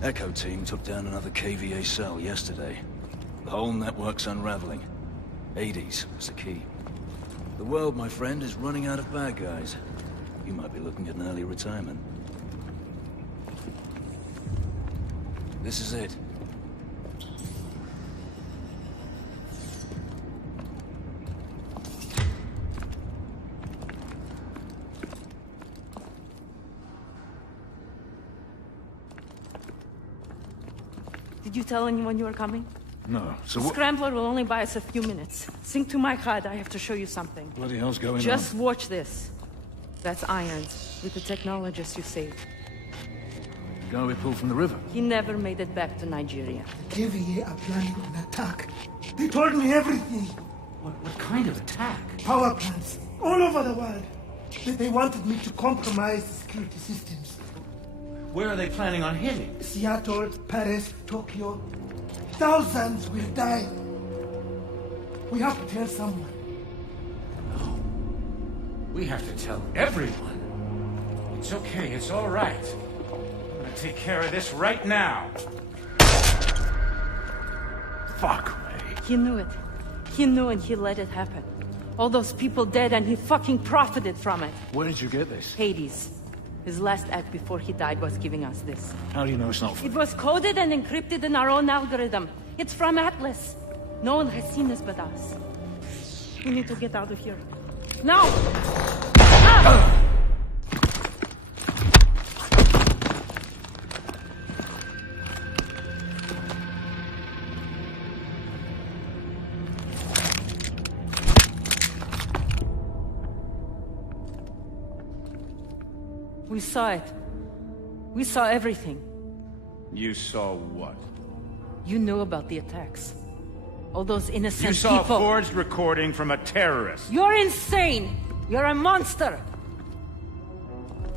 Echo team took down another KVA cell yesterday. The whole network's unraveling. Hades is the key. The world, my friend, is running out of bad guys. You might be looking at an early retirement. This is it. Did you tell anyone you were coming? No, so The what? Scrambler will only buy us a few minutes. Sync to my HUD, I have to show you something. Bloody hell's going Just on? watch this. That's Irons, with the technologist you saved. The guy we pulled from the river. He never made it back to Nigeria. KVA are planning an attack. They told me everything. What kind of attack? Power plants all over the world. They wanted me to compromise the security systems. Where are they planning on hitting? Seattle, Paris, Tokyo. Thousands will die. We have to tell someone. We have to tell everyone. It's okay, it's all right. I'm gonna take care of this right now. Fuck, Ray. He knew it. He knew and he let it happen. All those people dead and he fucking profited from it. Where did you get this? Hades. His last act before he died was giving us this. How do you know it's not It was coded and encrypted in our own algorithm. It's from Atlas. No one has seen this but us. We need to get out of here. Now! Ah! We saw it. We saw everything. You saw what? You knew about the attacks. All those innocent You saw people. a forged recording from a terrorist. You're insane! You're a monster!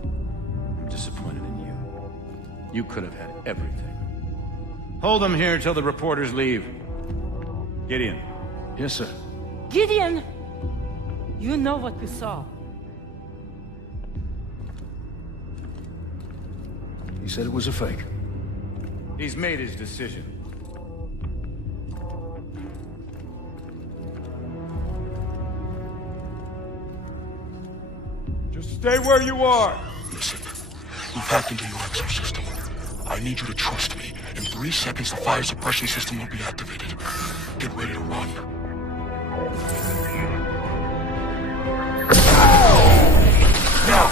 I'm disappointed in you. You could have had everything. Hold them here till the reporters leave. Gideon. Yes, sir. Gideon! You know what we saw. He said it was a fake. He's made his decision. Just stay where you are. Listen, we've hacked into your exo-system. I need you to trust me. In 3 seconds, the fire suppression system will be activated. Get ready to run. Now!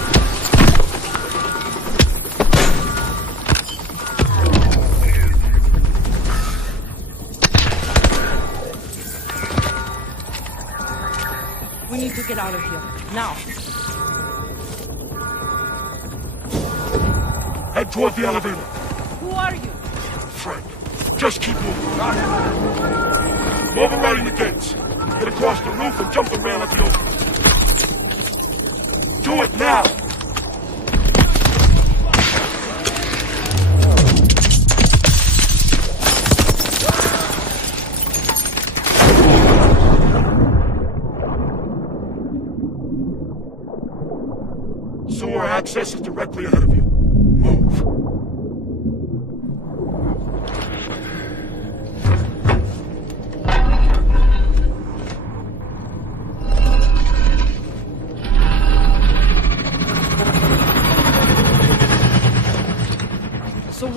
We need to get out of here. Now. Head toward the elevator. Who are you? Friend, just keep moving. Got it. I'm overriding the gates. Get across the roof and jump the rail at the opening. Do it now! Sewer access is directly ahead of you. Move.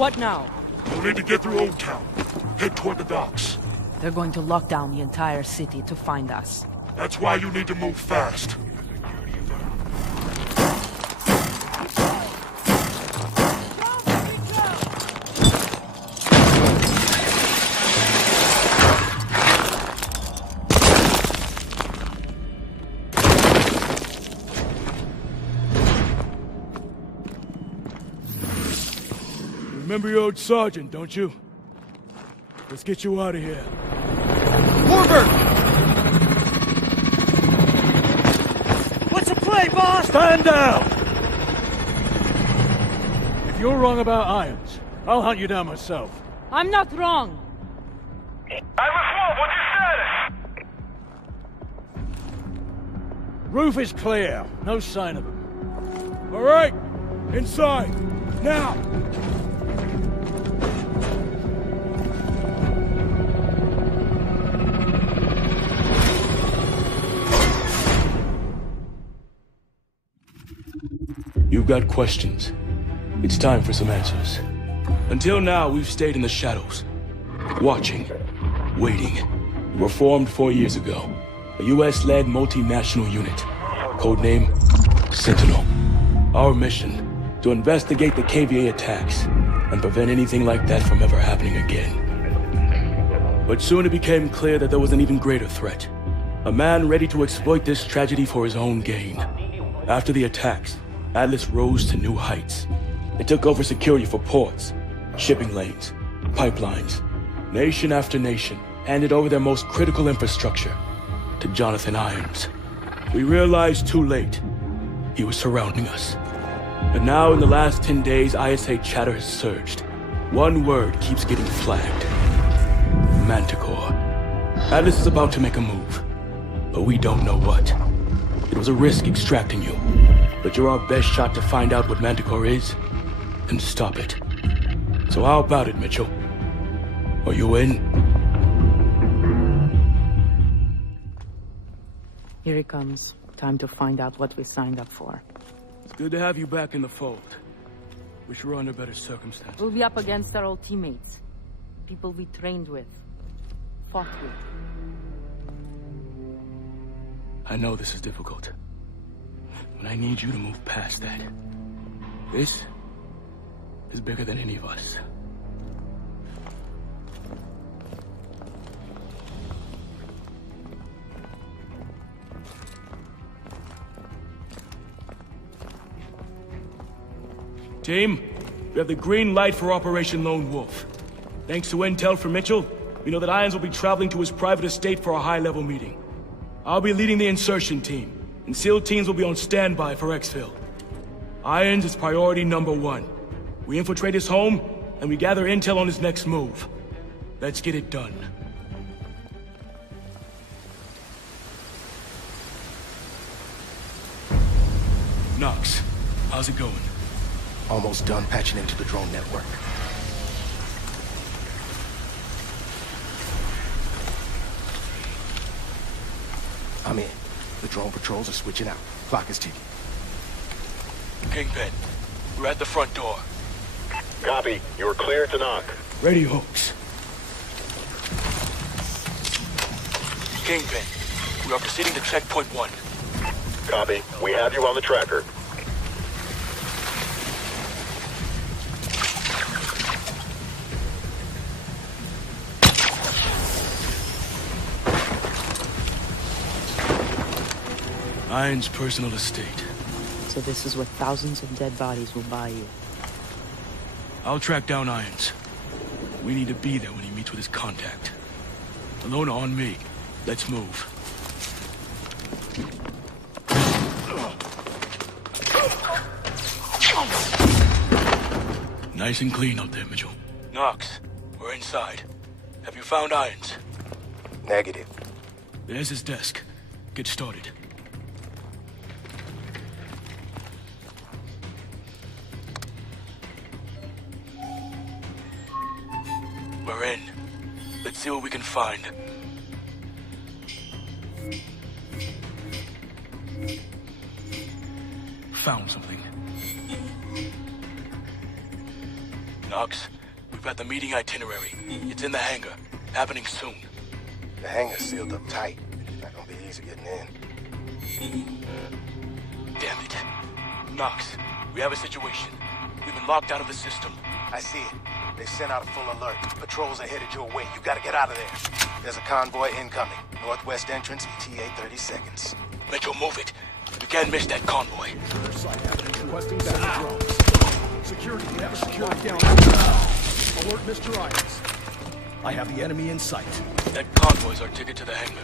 What now? You'll need to get through Old Town. Head toward the docks. They're going to lock down the entire city to find us. That's why you need to move fast. Remember your old sergeant, don't you? Let's get you out of here. Morgan! What's the play, boss? Stand down! If you're wrong about Irons, I'll hunt you down myself. I'm not wrong. What's your status? Roof is clear. No sign of him. All right. Inside. Now. You've got questions. It's time for some answers. Until now, we've stayed in the shadows. Watching. Waiting. We were formed 4 years ago. A US-led multinational unit. Codename Sentinel. Our mission, to investigate the KVA attacks and prevent anything like that from ever happening again. But soon it became clear that there was an even greater threat. A man ready to exploit this tragedy for his own gain. After the attacks, Atlas rose to new heights. It took over security for ports, shipping lanes, pipelines. Nation after nation handed over their most critical infrastructure to Jonathan Irons. We realized too late he was surrounding us. And now in the last 10 days, ISA chatter has surged. One word keeps getting flagged. Manticore. Atlas is about to make a move, but we don't know what. It was a risk extracting you, but you're our best shot to find out what Manticore is and stop it. So how about it, Mitchell? Are you in? Here he comes. Time to find out what we signed up for. It's good to have you back in the fold. Wish we were under better circumstances. We'll be up against our old teammates. People we trained with. Fought with. I know this is difficult, but I need you to move past that. This is bigger than any of us. Team, we have the green light for Operation Lone Wolf. Thanks to intel from Mitchell, we know that Irons will be traveling to his private estate for a high-level meeting. I'll be leading the insertion team, and SEAL teams will be on standby for exfil. Irons is priority #1. We infiltrate his home, and we gather intel on his next move. Let's get it done. Knox, how's it going? Almost done patching into the drone network. I'm in. The drone patrols are switching out. Clock is ticking. Kingpin, we're at the front door. Copy. You're clear to knock. Ready, Hawks. Kingpin, we are proceeding to checkpoint 1. Copy. We have you on the tracker. Irons' personal estate. So this is what thousands of dead bodies will buy you. I'll track down Irons. We need to be there when he meets with his contact. Alone on me. Let's move. Nice and clean out there, Mitchell. Knox, we're inside. Have you found Irons? Negative. There's his desk. Get started. We're in. Let's see what we can find. Found something. Knox, we've got the meeting itinerary. It's in the hangar. Happening soon. The hangar's sealed up tight. Not gonna be easy getting in. Damn it. Knox, we have a situation. We've been locked out of the system. I see it. They sent out a full alert. Patrols are headed your way. You gotta get out of there. There's a convoy incoming. Northwest entrance, ETA 30 seconds. Mitchell, move it. We can't miss that convoy. Requesting battle drones. Security, we have a security down. Alert Mr. Irons. I have the enemy in sight. That convoy's our ticket to the hangar.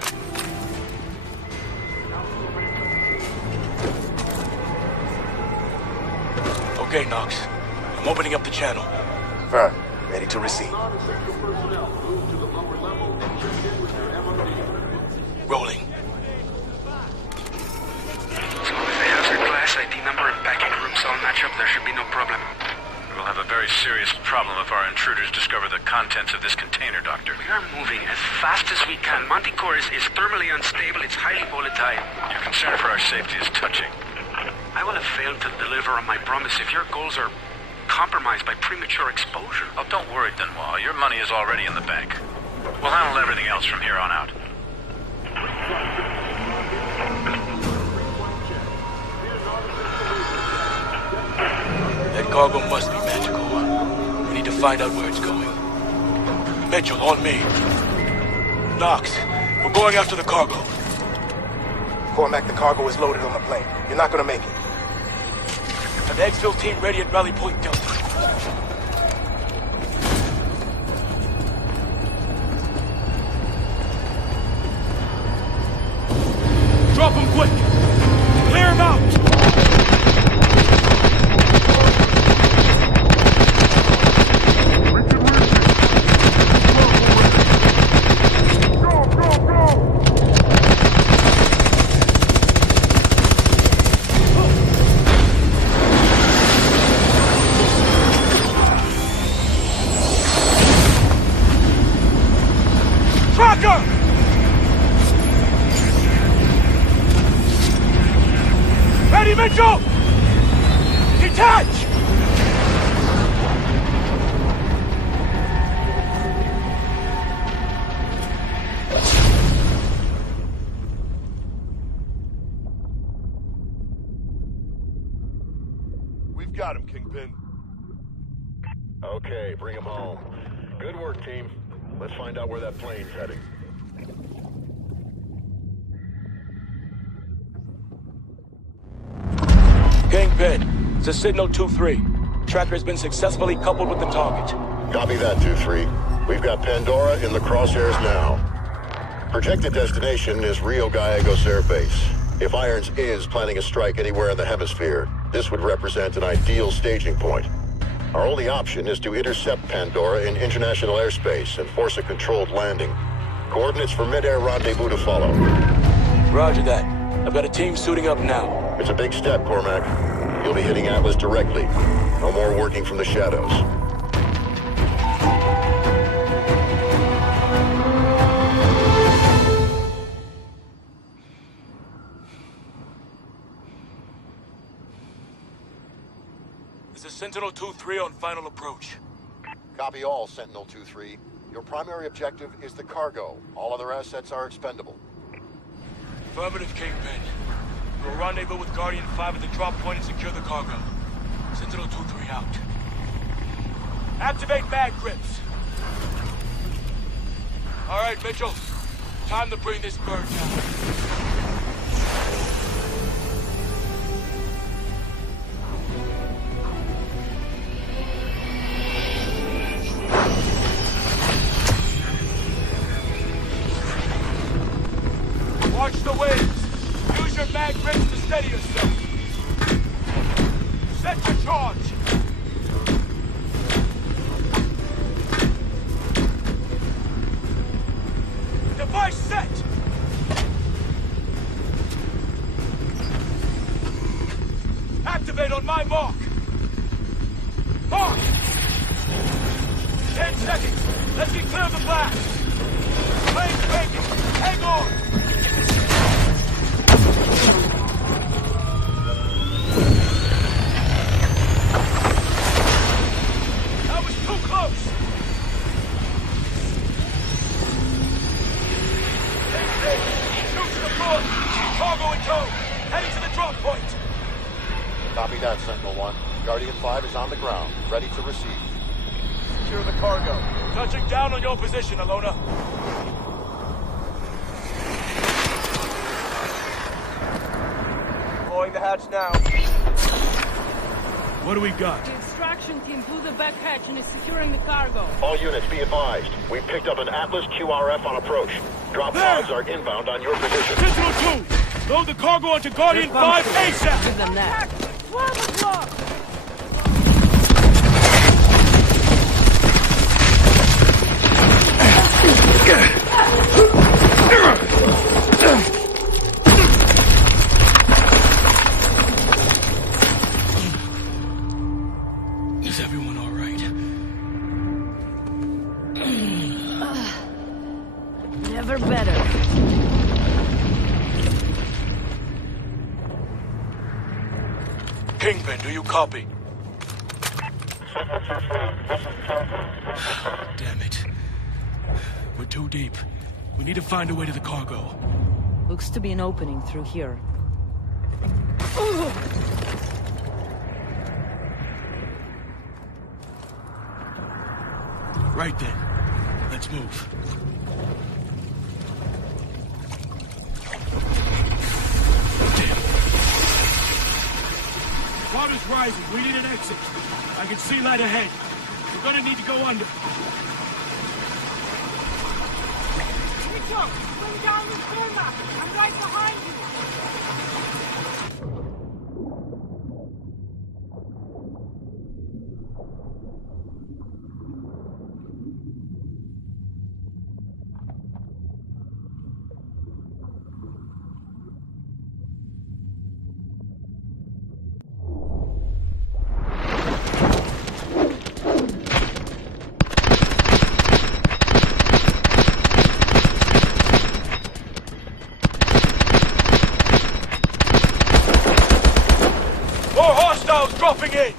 Okay, Knox. I'm opening up the channel. Firm. Ready to receive. Rolling. So if they have their class ID number and packing rooms all match up, there should be no problem. We'll have a very serious problem if our intruders discover the contents of this container, Doctor. We are moving as fast as we can. Manticore is thermally unstable. It's highly volatile. Your concern for our safety is touching. I will have failed to deliver on my promise if your goals are compromised by premature exposure. Oh, don't worry, Denwa. Your money is already in the bank. We'll handle everything else from here on out. That cargo must be magical. We need to find out where it's going. Mitchell, on me. Knox, we're going after the cargo. Cormac, the cargo is loaded on the plane. You're not gonna make it. Have the exfil team ready at Rally Point Delta. Drop him quick! Clear him out! Ready, Mitchell! Detach! We've got him, Kingpin. Okay, bring him home. Good work, team. Let's find out where that plane's heading. Kingpin, it's a Signal 2-3. Tracker has been successfully coupled with the target. Copy that, 2-3. We've got Pandora in the crosshairs now. Projected destination is Rio Gallegos Air Base. If Irons is planning a strike anywhere in the hemisphere, this would represent an ideal staging point. Our only option is to intercept Pandora in international airspace and force a controlled landing. Coordinates for mid-air rendezvous to follow. Roger that. I've got a team suiting up now. It's a big step, Cormac. You'll be hitting Atlas directly. No more working from the shadows. This is Sentinel 2-3 on final approach. Copy all, Sentinel 2-3. Your primary objective is the cargo. All other assets are expendable. Affirmative, Kingpin. We'll rendezvous with Guardian 5 at the drop point and secure the cargo. Sentinel 2-3 out. Activate mag grips. All right, Mitchell. Time to bring this bird down. Watch the waves. Use your mag grips to steady yourself. Set your charge. Device set. Activate on my mark. Mark. 10 seconds. Let's get clear of the blast. Plane's vacant. Hang on. That was Copy that, Sentinel-1. Guardian 5 is on the ground, ready to receive. Secure the cargo. Touching down on your position, Alona. Deploying the hatch now. What do we got? The extraction team blew the back hatch and is securing the cargo. All units be advised. We picked up an Atlas QRF on approach. Drop pods are inbound on your position. Sentinel 2! Load the cargo onto Guardian 5 ASAP! Give them that. 12 o'clock! Is everyone all right? Never better. Kingpin, do you copy? Damn it. We're too deep. We need to find a way to the cargo. Looks to be an opening through here. Right then. Let's move. Water's rising. We need an exit. I can see light ahead. We're gonna need to go under. Mitchell, bring down the thermite. I'm right behind you. Dropping in!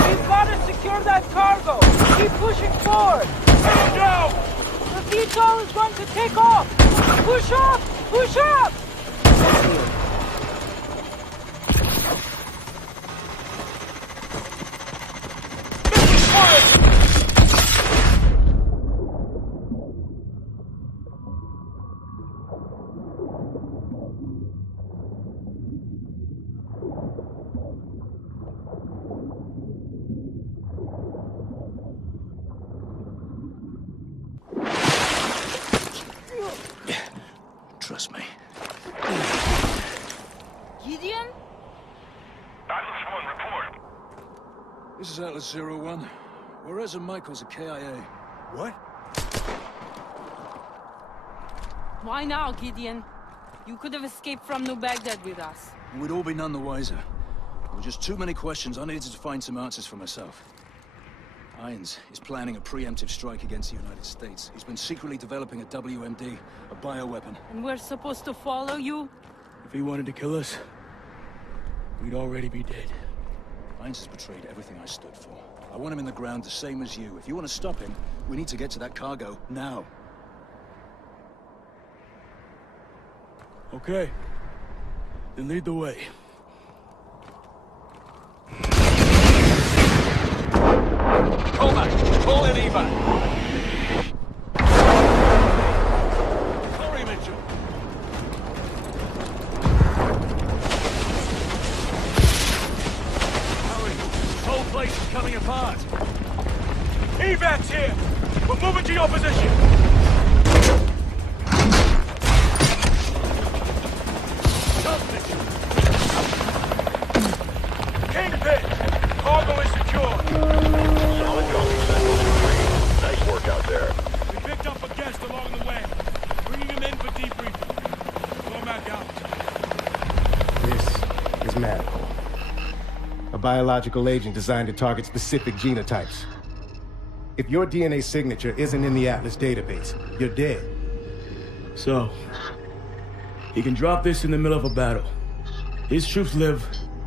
We've got to secure that cargo. Keep pushing forward. No! The VTOL is going to take off. Push up! Push up! Trust me. Gideon? Atlas 1, report. This is Atlas 01. Whereas and Michael's a KIA. What? Why now, Gideon? You could have escaped from New Baghdad with us. And we'd all be none the wiser. There were just too many questions. I needed to find some answers for myself. Irons is planning a preemptive strike against the United States. He's been secretly developing a WMD, a bioweapon. And we're supposed to follow you? If he wanted to kill us, we'd already be dead. Irons has betrayed everything I stood for. I want him in the ground the same as you. If you want to stop him, we need to get to that cargo now. Okay. Then lead the way. Pull back! Pull in evac! Hurry, Mitchell! Hurry! This whole place is coming apart! Evac's here! We're moving to your position! Jump, Mitchell! Kingpin! Cargo is secure! Solid copy, Sentinel-3. Nice work out there. We picked up a guest along the way. Bringing him in for debriefing. Cormac out. This is medical. A biological agent designed to target specific genotypes. If your DNA signature isn't in the Atlas database, you're dead. So, he can drop this in the middle of a battle. His troops live,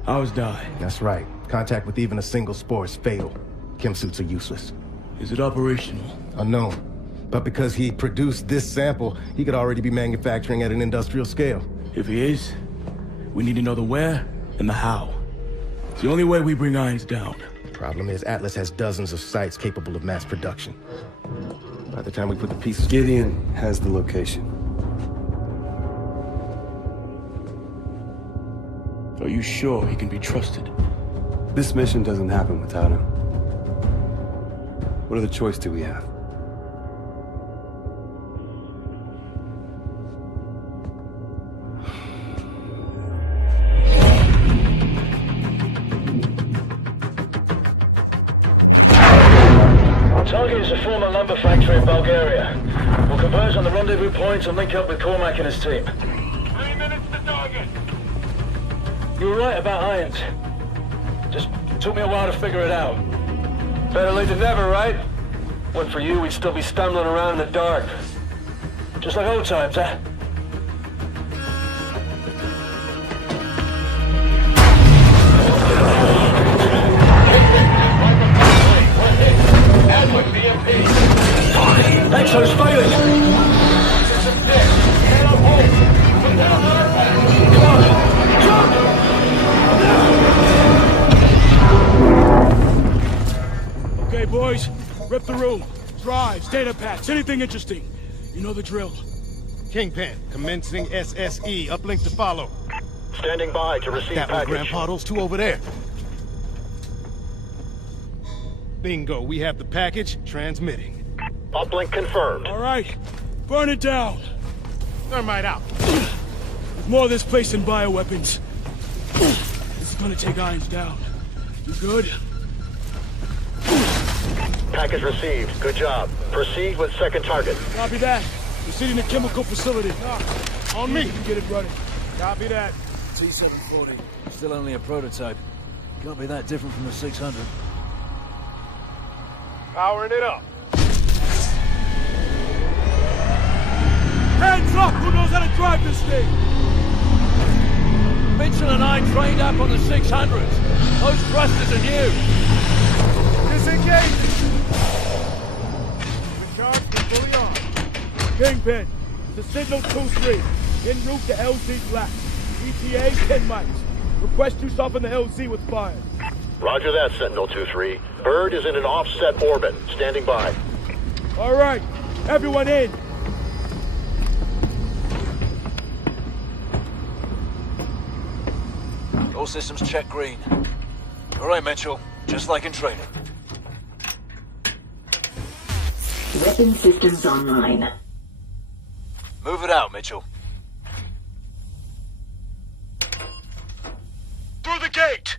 ours die. That's right. Contact with even a single spore is fatal. Chem suits are useless. Is it operational? Unknown. But because he produced this sample, he could already be manufacturing at an industrial scale. If he is, we need to know the where and the how. It's the only way we bring Irons down. Problem is, Atlas has dozens of sites capable of mass production. By the time we put the pieces... Gideon has the location. Are you sure he can be trusted? This mission doesn't happen without him. What other choice do we have? Target is a former lumber factory in Bulgaria. We'll converge on the rendezvous point and link up with Cormac and his team. 3 minutes to target. You were right about Irons. Just took me a while to figure it out. Better late than never, right? Went for you, we'd still be stumbling around in the dark. Just like old times, huh? Exo's failing! Come on! Jump! Okay, boys. Rip the room. Drives, data packs, anything interesting. You know the drill. Kingpin, commencing SSE. Uplink to follow. Standing by to receive That was package. Grandpa, those two over there. Bingo, we have the package transmitting. Uplink confirmed. All right. Burn it down. Thermite out. There's more of this place than bioweapons. This is gonna take Irons down. You good? Package received. Good job. Proceed with second target. Copy that. Proceeding to chemical facility. On me. Get it running. Copy that. T-740. Still only a prototype. Can't be that different from the 600. Powering it up. Hands up! Who knows how to drive this thing? Mitchell and I trained up on the 600s. Those thrusters are new. Disengage! Recharge is fully on. Kingpin, it's a signal 2-3. En route to LZ Black. ETA 10 miles. Request you soften the LZ with fire. Roger that, Sentinel 2-3. Bird is in an offset orbit. Standing by. All right, everyone in. All systems check green. All right, Mitchell. Just like in training. Weapon systems online. Move it out, Mitchell. Through the gate!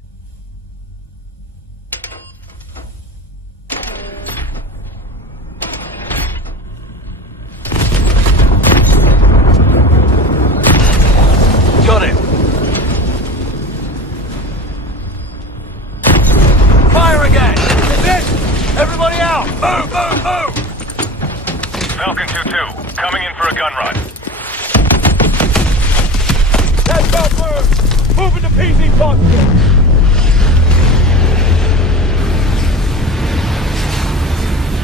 Got it. Fire again! Everybody out! Move, move, move! Falcon 2-2, coming in for a gun run. Heads up, Bird! Moving to PZ Foxtrot!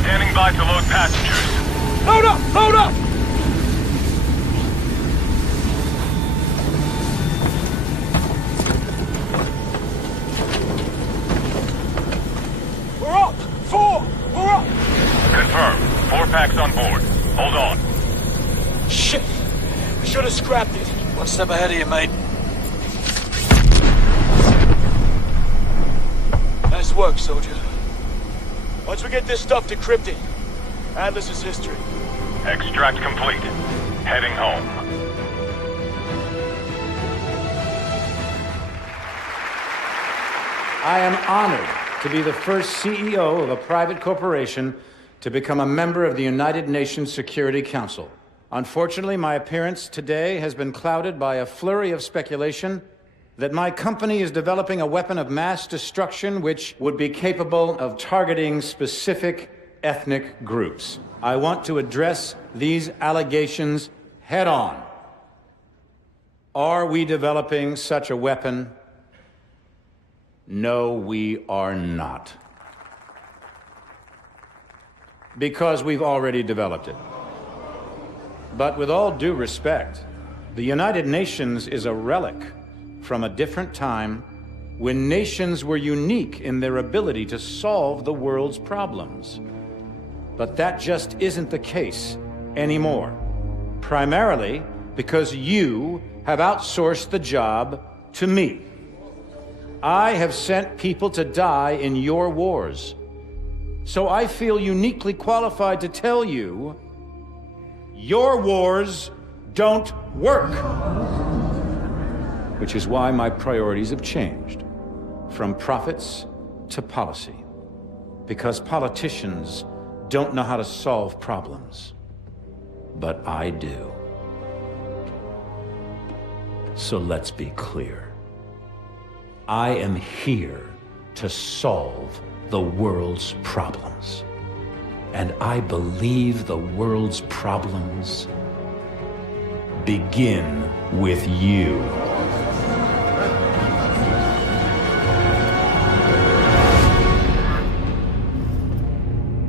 Standing by to load passengers. Load up! Load up! We're up! 4! We're up! Confirmed. 4 packs on board. Hold on. Shit! We should have scrapped it. One step ahead of you, mate. Nice work, soldier. Once we get this stuff decrypted, Atlas is history. Extract complete. Heading home. I am honored to be the first CEO of a private corporation to become a member of the United Nations Security Council. Unfortunately, my appearance today has been clouded by a flurry of speculation that my company is developing a weapon of mass destruction which would be capable of targeting specific ethnic groups. I want to address these allegations head on. Are we developing such a weapon? No, we are not. Because we've already developed it. But with all due respect, the United Nations is a relic from a different time when nations were unique in their ability to solve the world's problems. But that just isn't the case anymore. Primarily because you have outsourced the job to me. I have sent people to die in your wars. So I feel uniquely qualified to tell you, your wars don't work. Which is why my priorities have changed. From profits to policy. Because politicians don't know how to solve problems. But I do. So let's be clear. I am here to solve the world's problems. And I believe the world's problems begin with you.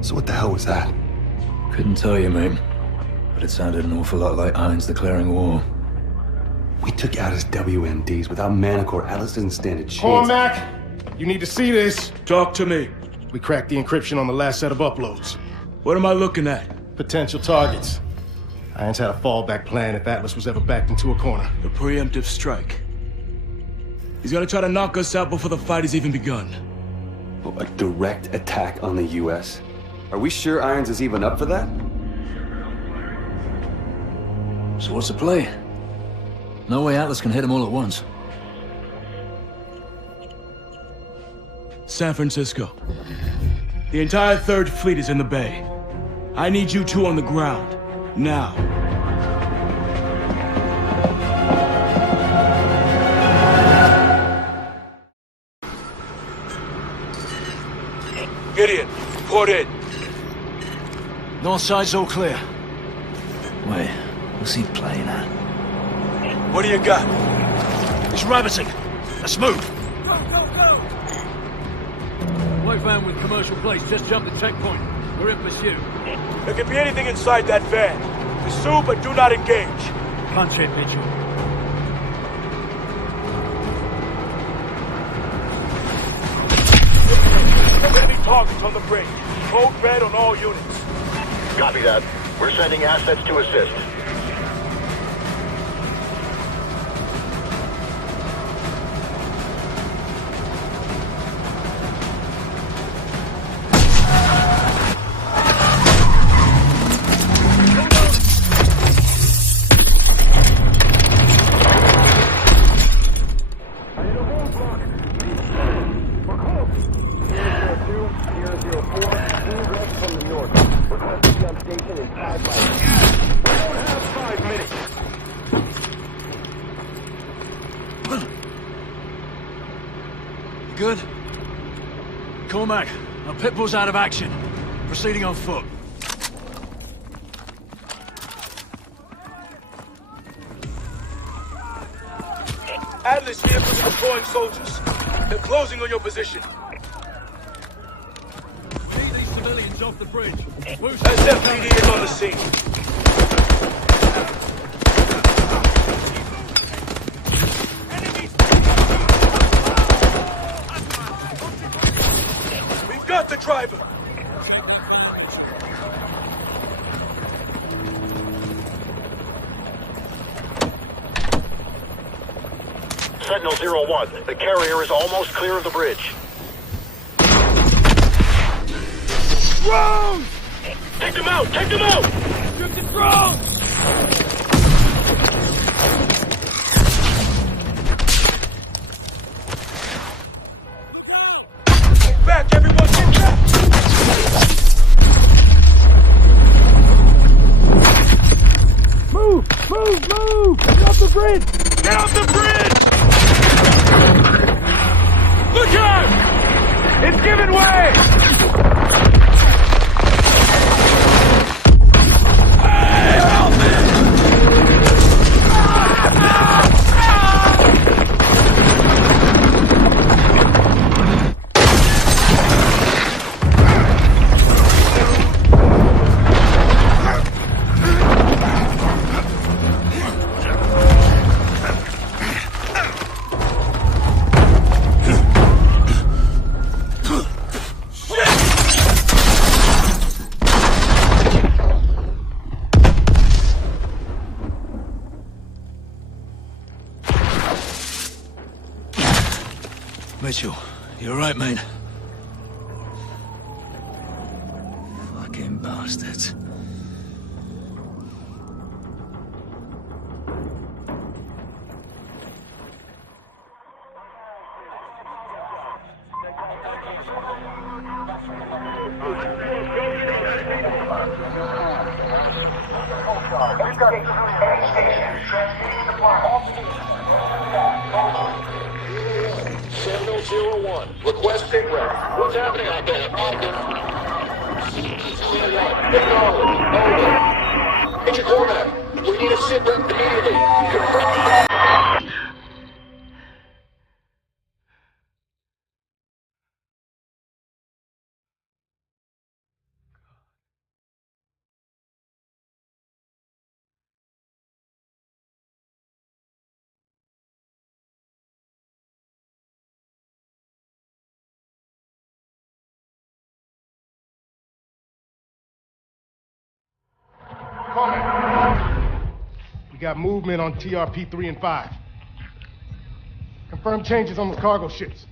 So what the hell was that? Couldn't tell you, mate. But it sounded an awful lot like Irons declaring war. We took out his WMDs without Manticore. Atlas doesn't stand a chance. Hold on, Mac. You need to see this. Talk to me. We cracked the encryption on the last set of uploads. What am I looking at? Potential targets. Irons had a fallback plan if Atlas was ever backed into a corner. A preemptive strike. He's gonna try to knock us out before the fight has even begun. A direct attack on the U.S.? Are we sure Irons is even up for that? So what's the play? No way Atlas can hit them all at once. San Francisco. The entire 3rd Fleet is in the bay. I need you two on the ground. Now. Gideon, port in. North side's all clear. Wait, what's he playing at? What do you got? He's rabbiting. Let's move. White van with commercial plates just jumped the checkpoint. We're in pursuit. There can be anything inside that van. Pursue, but do not engage. Punch it, Mitchell. Enemy targets on the bridge. Code red on all units. Copy that. We're sending assets to assist. Good? Cormac, our pitbull's out of action. Proceeding on foot. Atlas vehicles are deploying soldiers. They're closing on your position. Lead these civilians off the bridge. SFPD is on the scene. Got the driver! Sentinel 01, the carrier is almost clear of the bridge. Drones! Take them out! Take them out! Shoot the drones! Back, everyone! Get back! Move! Move! Move! Get off the bridge! Get off the bridge! Look out! It's giving way! Hey, help me! Mitchell, you alright, mate? Fucking bastards. Request pit rep. What's happening out there? Agent Cormac, we need a sit rep immediately. Confirm. We got movement on TRP 3 and 5. Confirmed changes on the cargo ships.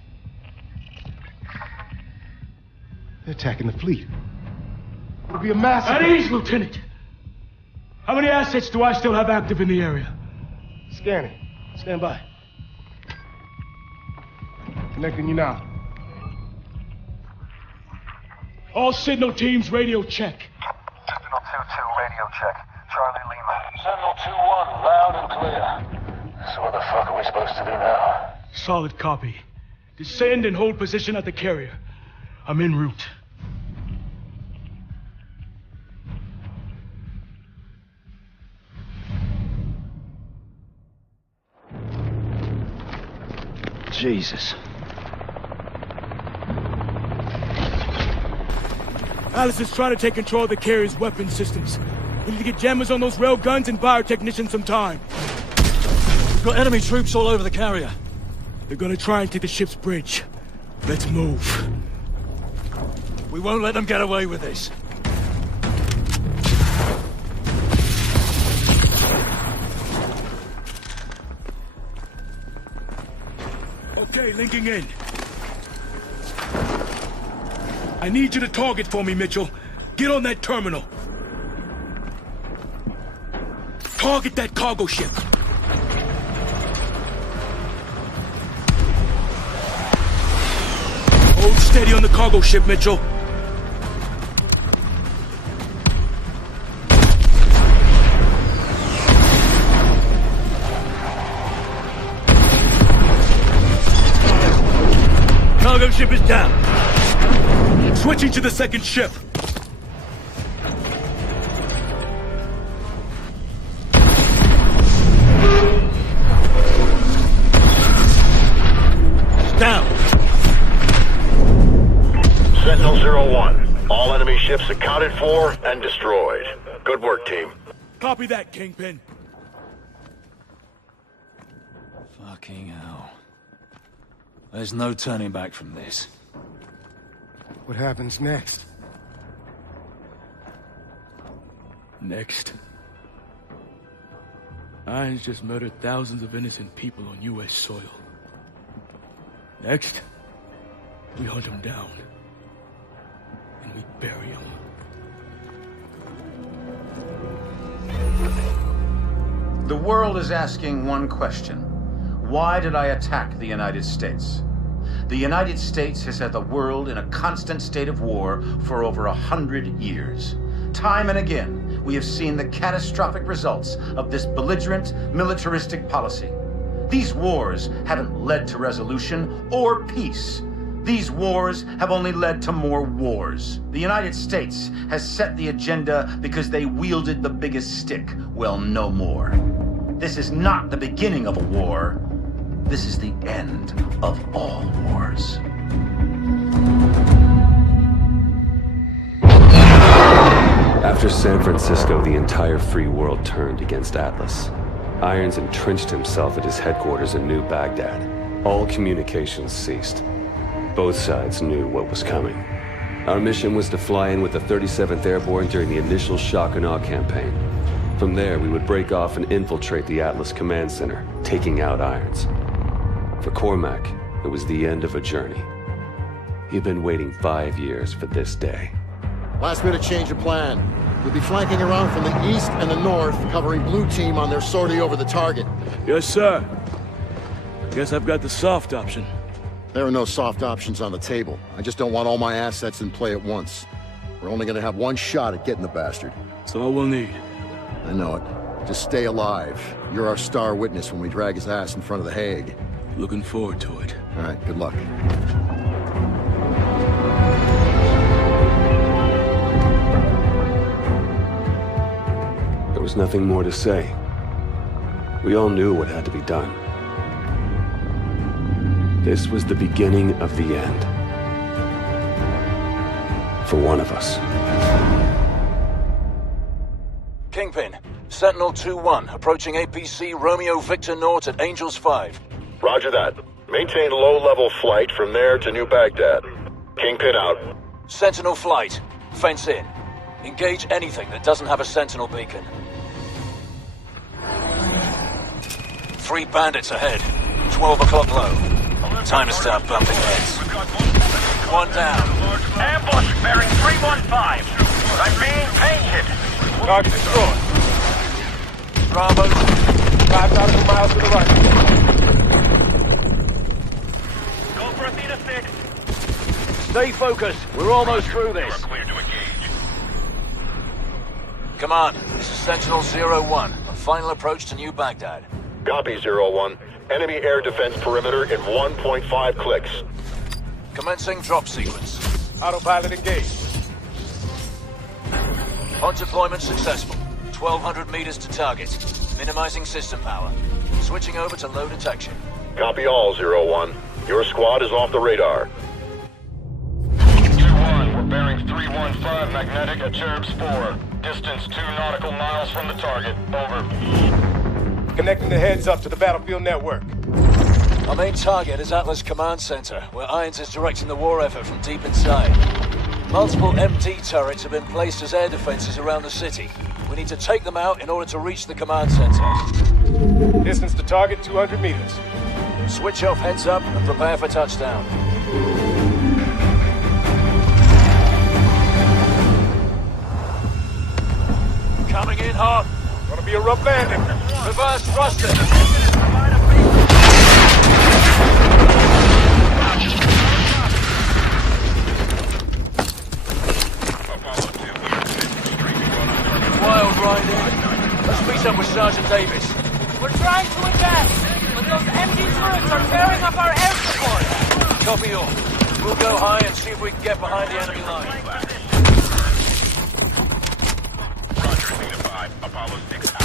They're attacking the fleet. It'll be a massacre. At ease, Lieutenant. How many assets do I still have active in the area? Scanning. Stand by. Connecting you now. All signal teams, radio check. Sentinel 2-2, radio check. Charlie Lima. Sentinel 2-1, loud and clear. So what the fuck are we supposed to do now? Solid copy. Descend and hold position at the carrier. I'm en route. Jesus. Alice is trying to take control of the carrier's weapon systems. We need to get jammers on those rail guns and buy our technicians some time. We've got enemy troops all over the carrier. They're gonna try and take the ship's bridge. Let's move. We won't let them get away with this. Okay, linking in. I need you to target for me, Mitchell. Get on that terminal. Target that cargo ship. Hold steady on the cargo ship, Mitchell. Cargo ship is down. Switching to the second ship. Down. Sentinel 01. All enemy ships accounted for and destroyed. Good work, team. Copy that, Kingpin. Fucking hell. There's no turning back from this. What happens next? Next. Irons just murdered thousands of innocent people on U.S. soil. Next, we hunt them down. And we bury them. The world is asking one question. Why did I attack the United States? The United States has had the world in a constant state of war for over 100 years. Time and again, we have seen the catastrophic results of this belligerent, militaristic policy. These wars haven't led to resolution or peace. These wars have only led to more wars. The United States has set the agenda because they wielded the biggest stick. Well, no more. This is not the beginning of a war. This is the end of all wars. After San Francisco, the entire free world turned against Atlas. Irons entrenched himself at his headquarters in New Baghdad. All communications ceased. Both sides knew what was coming. Our mission was to fly in with the 37th Airborne during the initial shock and awe campaign. From there, we would break off and infiltrate the Atlas Command Center, taking out Irons. For Cormac, It was the end of a journey. He'd been waiting 5 years for this day. Last minute change of plan. We'll be flanking around from the east and the north, covering blue team on their sortie over the target. Yes, sir. Guess I've got the soft option. There are no soft options on the table. I just don't want all my assets in play at once. We're only gonna have one shot at getting the bastard. That's all we'll need. I know it. Just stay alive. You're our star witness when we drag his ass in front of the Hague. Looking forward to it. All right, good luck. There was nothing more to say. We all knew what had to be done. This was the beginning of the end. For one of us. Kingpin, Sentinel 2-1, approaching APC Romeo Victor Nort at Angels 5. Roger that. Maintain low-level flight from there to New Baghdad. Kingpin out. Sentinel flight. Fence in. Engage anything that doesn't have a Sentinel beacon. 3 bandits ahead. 12 o'clock low. Time to start bumping heads. 1 down. Ambush bearing 315. I'm being painted. Target destroyed. Bravo. 5,000 miles to the right. Go for Athena 6. Stay focused. We're almost through this. Clear to engage. Command, this is Sentinel 01. A final approach to New Baghdad. Copy, 01. Enemy air defense perimeter in 1.5 clicks. Commencing drop sequence. Autopilot engaged. Pod deployment successful. 1,200 meters to target. Minimizing system power. Switching over to low detection. Copy all, 01. Your squad is off the radar. 2-1, we're bearing 315 magnetic at Cherub Spore. Distance 2 nautical miles from the target. Over. Connecting the heads up to the battlefield network. Our main target is Atlas Command Center, where Irons is directing the war effort from deep inside. Multiple MD turrets have been placed as air defenses around the city. We need to take them out in order to reach the command center. Distance to target 200 meters. Switch off heads up and prepare for touchdown. Coming in hot. Gonna be a rough landing. Reverse thrusters. Wild ride in. Let's meet up with Sergeant Davis. We're trying to advance, but those MG turrets are tearing up our air support. Copy all. We'll go high and see if we can get behind the enemy line. Roger, Athena 5. Apollo 6 out.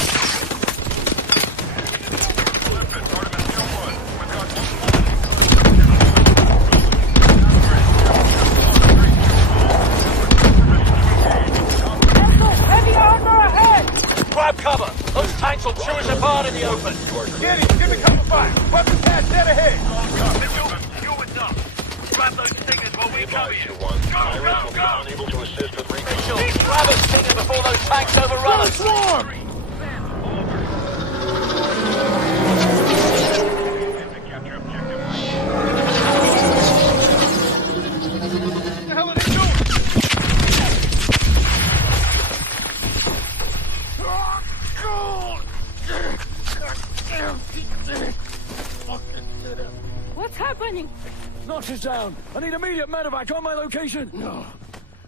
Heavy armor ahead! Grab cover! Those tanks will chew us apart in the open! Get him! Give me cover fire! Weapons hatch dead ahead! Fuel is up. Grab those stingers while we cover you. Go, Unable to assist with recon. Mitchell, grab a stinger before those tanks overrun us! What's happening? Notch is down. I need immediate medevac on my location. No,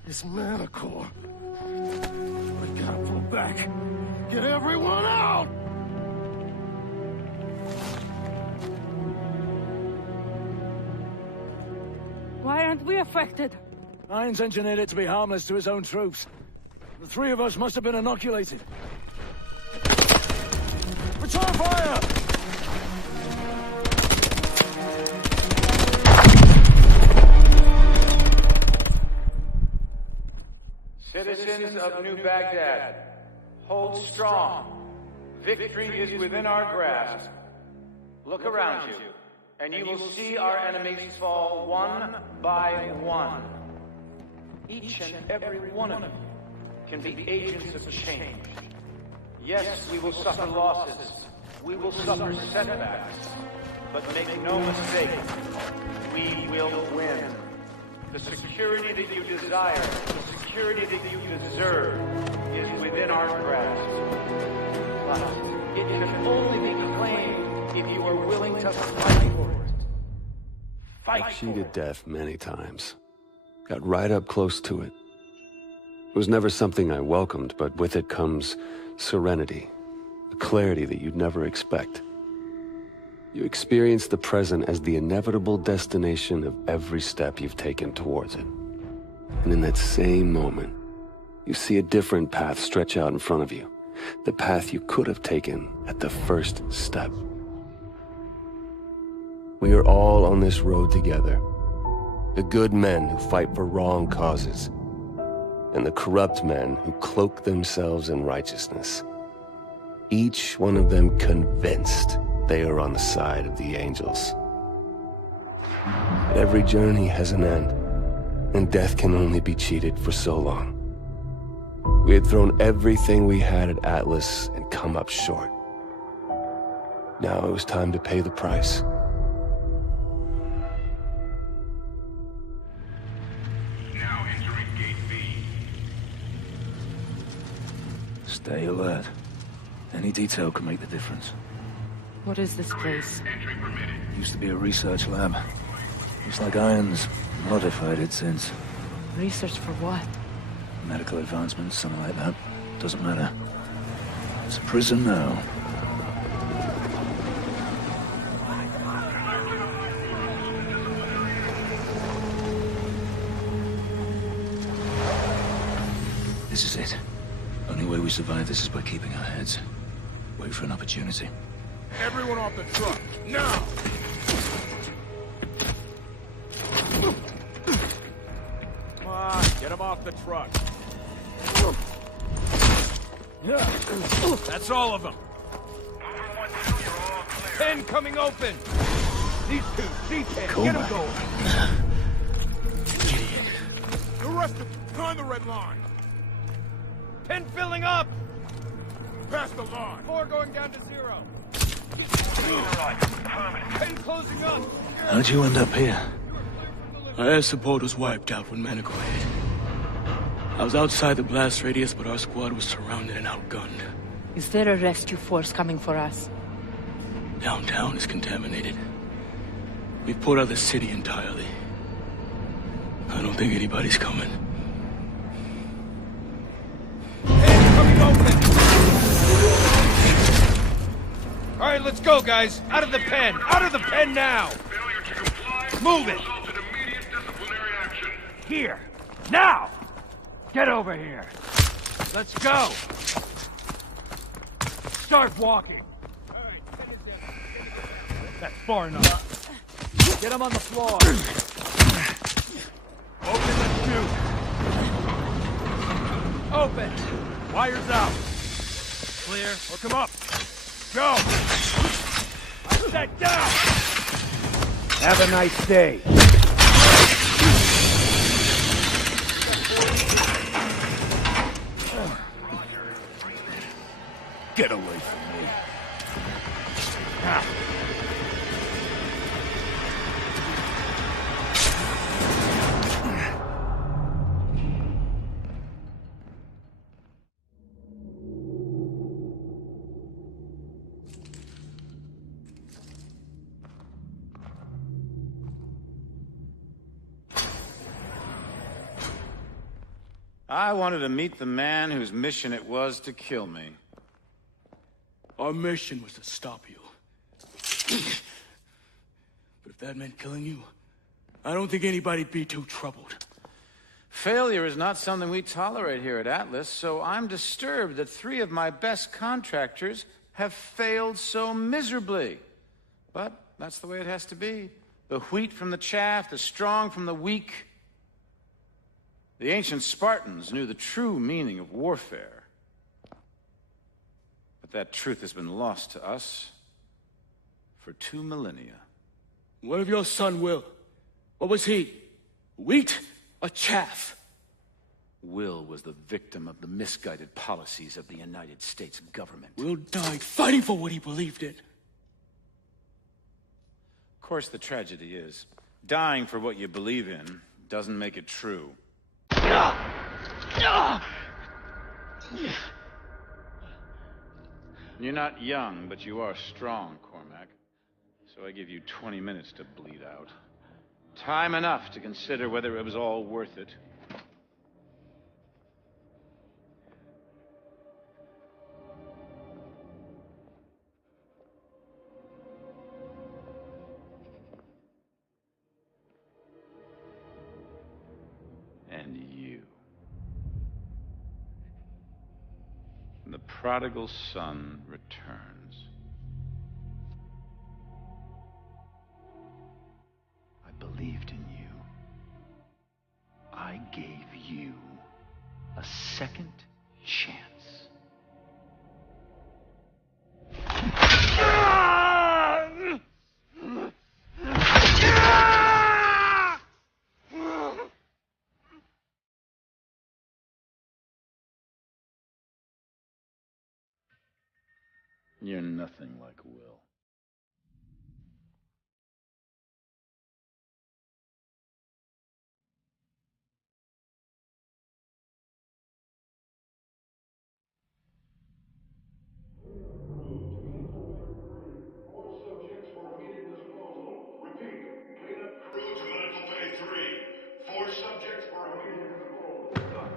it's Manicore. We gotta pull back. Get everyone out! Why aren't we affected? Irons engineered it to be harmless to his own troops. The 3 of us must have been inoculated. Return fire! Citizens of New Baghdad, hold strong. Victory is within our grasp. Look around you, and you will see our enemies fall one by one. Each and every one of them can be agents of change. Yes, we will suffer losses. We will suffer setbacks. But make no mistake, we will win. The security that you desire, the security that you deserve, is within our grasp. But it can only be claimed if you are willing to fight for it. Fight I for cheated it. death many times. Got right up close to it. It was never something I welcomed, but with it comes serenity, a clarity that you'd never expect. You experience the present as the inevitable destination of every step you've taken towards it. And in that same moment, you see a different path stretch out in front of you. The path you could have taken at the first step. We are all on this road together. The good men who fight for wrong causes, and the corrupt men who cloak themselves in righteousness. Each one of them convinced they are on the side of the angels. But every journey has an end, and death can only be cheated for so long. We had thrown everything we had at Atlas and come up short. Now it was time to pay the price. Now entering Gate B. Stay alert. Any detail can make the difference. What is this place? Used to be a research lab. Looks like Irons modified it since. Research for what? Medical advancements, something like that. Doesn't matter. It's a prison now. This is it. Only way we survive this is by keeping our heads. Wait for an opportunity. Everyone off the truck, now! Come on, get him off the truck. That's all of them. 10 coming open. These two, C10, get them going. The rest of them, behind the red line. 10 filling up. Past the line. 4 going down to 0. 10 closing up. How'd you end up here? Our air support was wiped out when Manico hit. I was outside the blast radius, but our squad was surrounded and outgunned. Is there a rescue force coming for us? Downtown is contaminated. We've put out the city entirely. I don't think anybody's coming. Coming open. All right, let's go, guys. Out of the pen. Out of the pen now. Move it. Here. Now. Get over here. Let's go. Start walking. That's far enough. Get him on the floor. Open the chute. Open. Wires out. Clear. Hook him up. Go. I said down. Have a nice day. Get away from me. Ah. I wanted to meet the man whose mission it was to kill me. Our mission was to stop you. But if that meant killing you, I don't think anybody'd be too troubled. Failure is not something we tolerate here at Atlas, so I'm disturbed that 3 of my best contractors have failed so miserably. But that's the way it has to be. The wheat from the chaff, the strong from the weak. The ancient Spartans knew the true meaning of warfare. But that truth has been lost to us for 2 millennia. What of your son, Will? What was he? Wheat or chaff? Will was the victim of the misguided policies of the United States government. Will died fighting for what he believed in. Of course, the tragedy is, dying for what you believe in doesn't make it true. You're not young, but you are strong, Cormac. So I give you 20 minutes to bleed out. Time enough to consider whether it was all worth it. And you. The prodigal son returns. I believed in you. I gave you a second chance. You're nothing like Will. Crew to medical bay 3. 4 subjects for immediate disposal.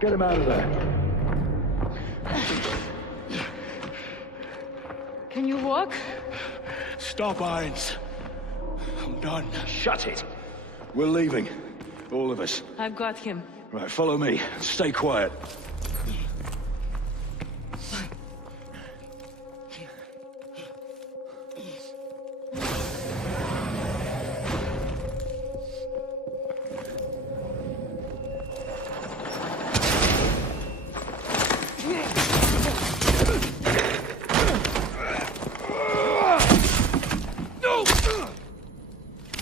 Get him out of there. Can you walk? Stop, Irons. I'm done. Shut it. We're leaving. All of us. I've got him. Right, follow me. Stay quiet.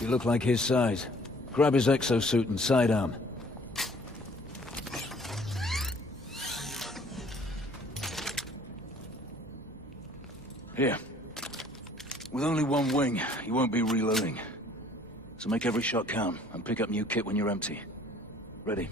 You look like his size. Grab his exo-suit and sidearm. Here. With only one wing, you won't be reloading. So make every shot count, and pick up new kit when you're empty. Ready?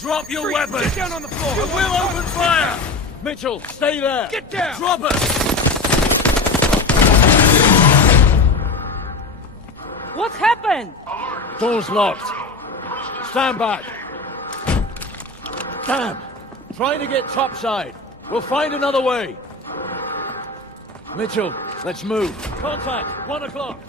Drop your weapon! Get down on the floor! You will open fire! Mitchell, stay there! Get down! Drop it! What happened? Door's locked. Stand back. Damn! Trying to get topside. We'll find another way. Mitchell, let's move. Contact, 1 o'clock.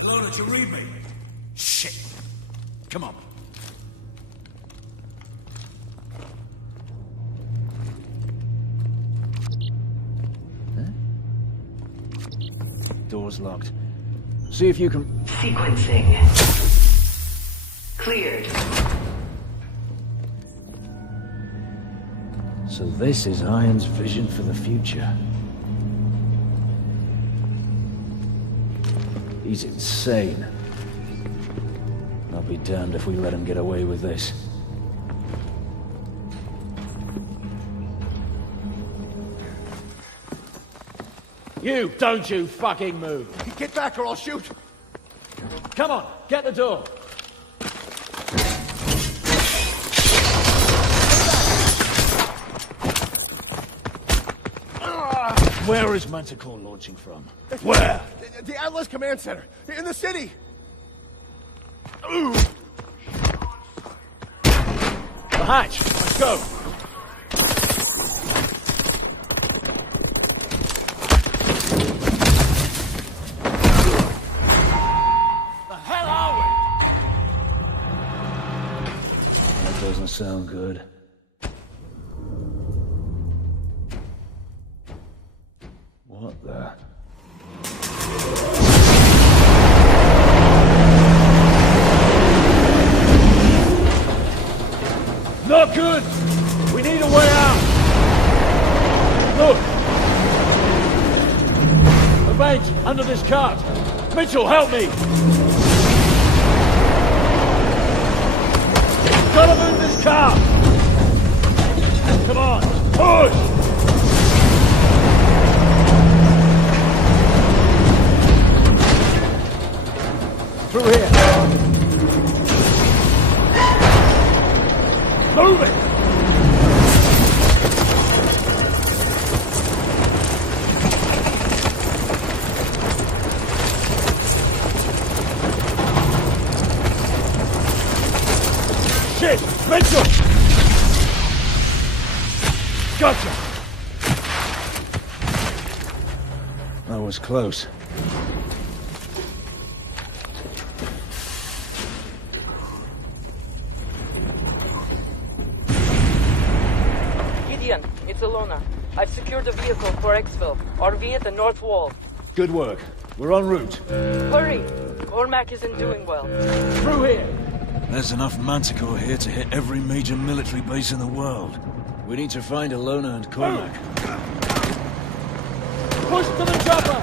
Loader, to read me. Shit. Come on. Door's locked. See if you can... Sequencing. Cleared. So this is Iron's vision for the future. He's insane. I'll be damned if we let him get away with this. You, don't you fucking move. Get back or I'll shoot. Come on, get the door. Where is Manticore launching from? Where? The Outlast Command Center. In the city. The hatch. Let's go. The hell are we? sound good. What the? Not good! We need a way out! Look! A vent under this cart! Mitchell, help me! Gotta move this cart! Come on, push! Through here! Move it! Shit! Mitchell! Gotcha! That was close. Gideon, it's Alona. I've secured a vehicle for Exfil. RV at the north wall. Good work. We're en route. Hurry! Cormac isn't doing well. Through here! There's enough Manticore here to hit every major military base in the world. We need to find Alona and Cormac. Push to the chopper!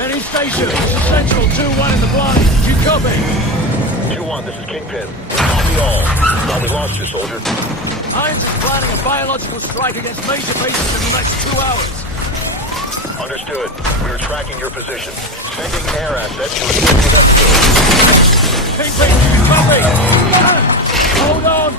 Any station! Central 2-1 in the blind! You copy? 2-1, this is Kingpin. Copy all. Thought we lost you, soldier. Irons is planning a biological strike against major bases in the next 2 hours. Understood. We're tracking your position. Sending air assets to assist with escort. Kingpin, copy! Hold on!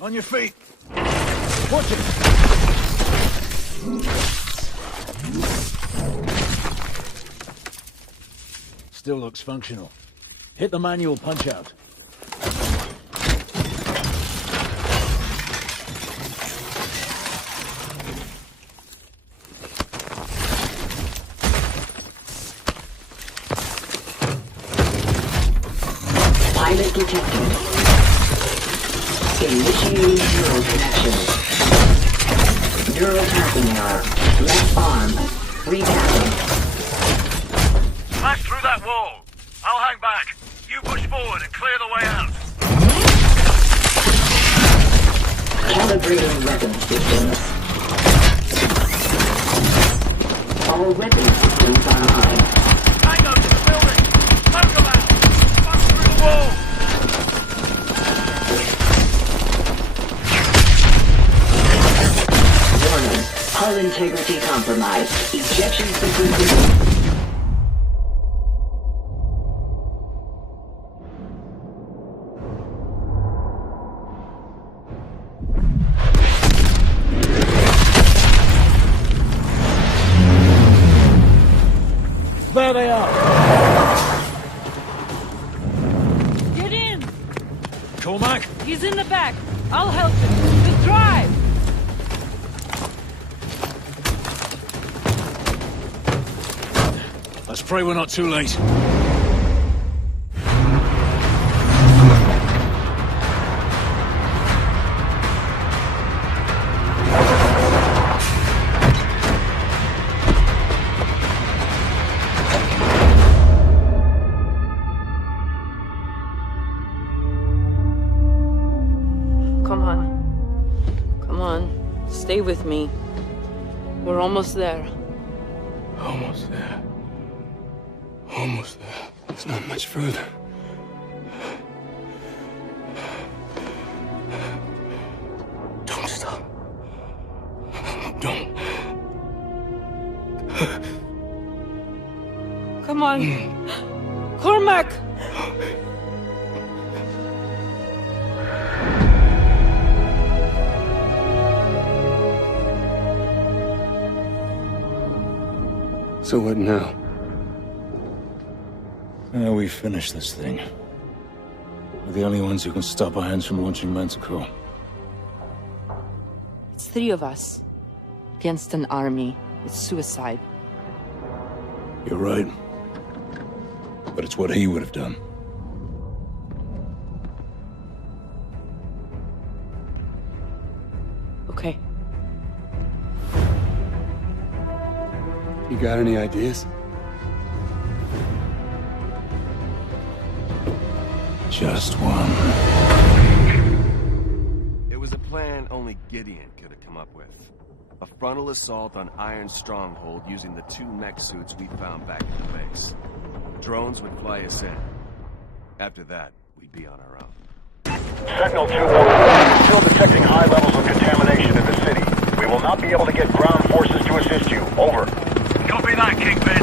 On your feet! Push it! Still looks functional. Hit the manual punch-out. Pilot detected. Initiating neural connection. Neural tapping error. Left arm. Retapping. Smash through that wall. I'll hang back. You push forward and clear the way out. Calibrating weapon systems. All weapon systems online. Tango to the building. Smoke them out. Fuck through the wall. Warning. Hull integrity compromised. Ejection sequence. There they are! Get in! Cormac? He's in the back. I'll help him. Just drive! Let's pray we're not too late. Stay with me. We're almost there. Almost there. Almost there. It's not much further. Don't stop. Don't. Come on. Cormac! So what now? Now we finish this thing. We're the only ones who can stop Irons from launching Manticore. It's 3 of us. Against an army. It's suicide. You're right. But it's what he would have done. Okay. You got any ideas? Just one. It was a plan only Gideon could have come up with. A frontal assault on Iron's stronghold using the 2 mech suits we found back at the base. Drones would fly us in. After that, we'd be on our own. Sentinel 2-1, still detecting high levels of contamination in the city. We will not be able to get ground forces to assist you. Over. Copy that, Kingpin.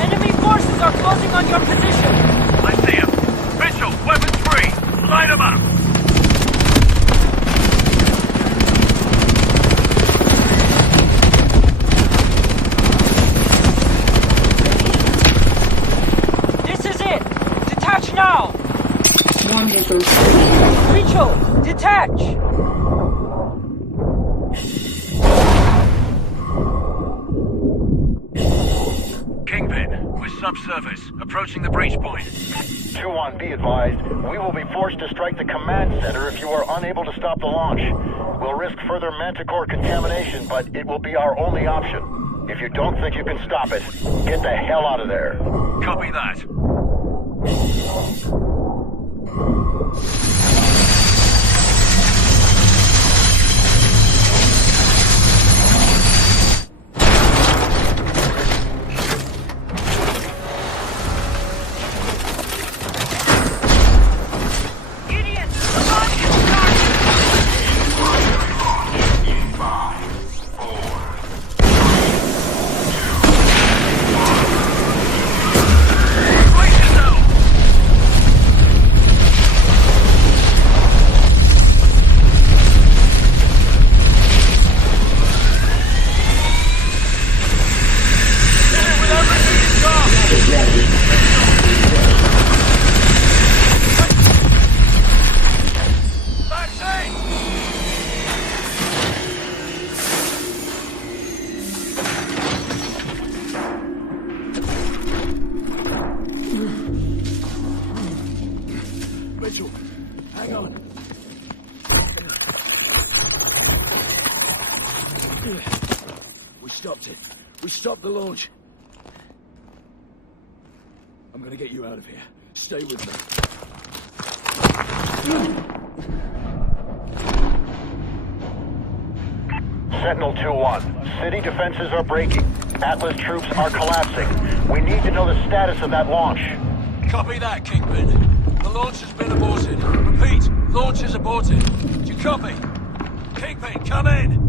Enemy forces are closing on your position. I see him. Mitchell, weapons free. Light him up. This is it. Detach now. Wonderful. Mitchell, detach. Kingpin, we're subsurface, approaching the breach point. 2-1, be advised. We will be forced to strike the command center if you are unable to stop the launch. We'll risk further Manticore contamination, but it will be our only option. If you don't think you can stop it, get the hell out of there. Copy that. Mitchell, hang on. We stopped it. We stopped the launch. I'm gonna get you out of here. Stay with me. Sentinel 2-1, city defenses are breaking. Atlas troops are collapsing. We need to know the status of that launch. Copy that, Kingpin. The launch has been aborted. Repeat, launch is aborted. Do you copy? Kingpin, come in!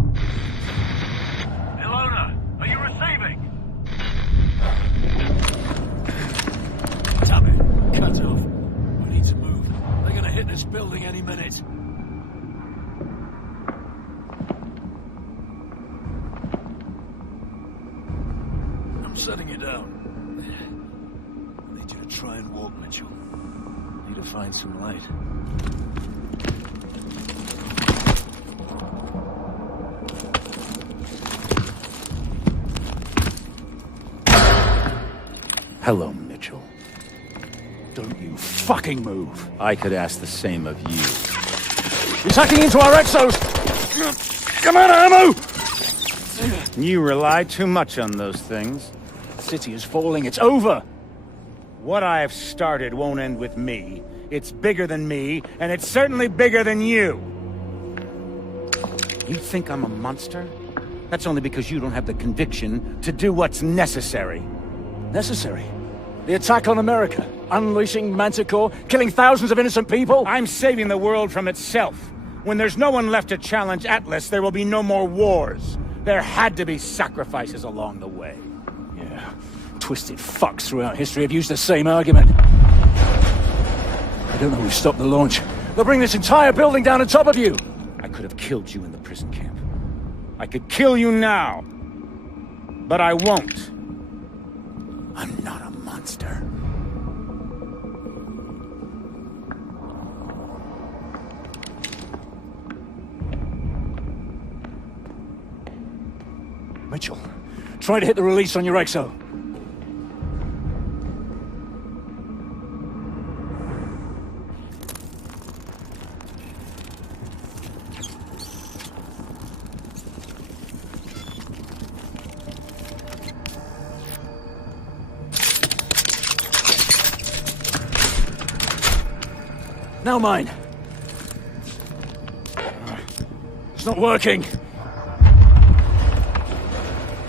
Ilona, are you receiving? Damn it, cut off. We need to move. They're gonna hit this building any minute. I'm setting you down. I need you to try and walk, Mitchell. I need to find some light. Hello, Mitchell. Don't you fucking move. I could ask the same of you. He's hacking into our Exos! Come on, ammo! You rely too much on those things. The city is falling. It's over. What I have started won't end with me. It's bigger than me, and it's certainly bigger than you. You think I'm a monster? That's only because you don't have the conviction to do what's necessary. Necessary? The attack on America, unleashing Manticore, killing thousands of innocent people? I'm saving the world from itself. When there's no one left to challenge Atlas, there will be no more wars. There had to be sacrifices along the way. Yeah, twisted fucks throughout history have used the same argument. I don't know who stopped the launch. They'll bring this entire building down on top of you! I could have killed you in the prison camp. I could kill you now. But I won't. I'm not a monster. Mitchell, try to hit the release on your Exo. Now mine. It's not working.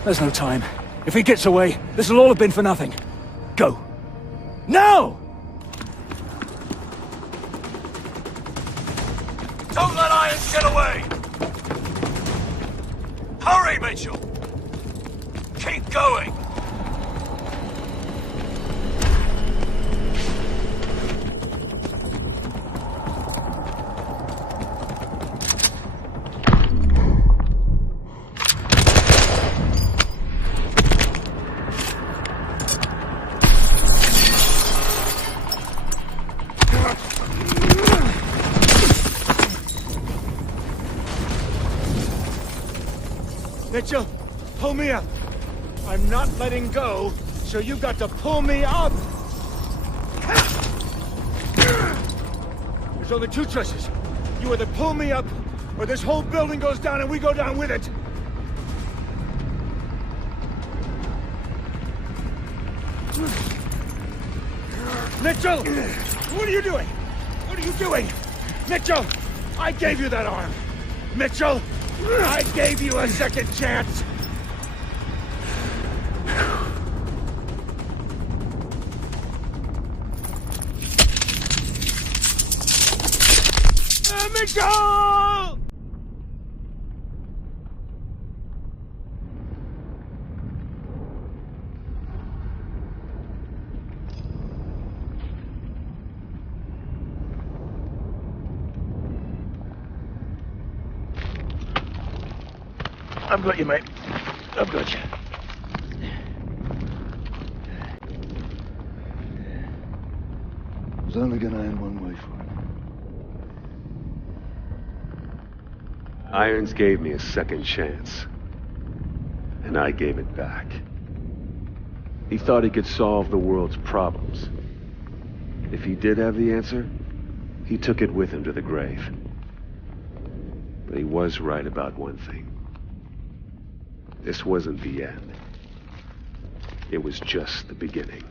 There's no time. If he gets away, this'll all have been for nothing. Go. Now! Don't let Irons get away! Hurry, Mitchell! Keep going! Mitchell, pull me up. I'm not letting go, so you got to pull me up. There's only two choices. You either pull me up, or this whole building goes down and we go down with it. Mitchell! What are you doing? What are you doing? Mitchell! I gave you that arm! Mitchell! I gave you a second chance! Mitchell! I've got you, mate. I've got you. It was only gonna end one way for him. Irons gave me a second chance, and I gave it back. He thought he could solve the world's problems. If he did have the answer, he took it with him to the grave. But he was right about one thing. This wasn't the end. It was just the beginning.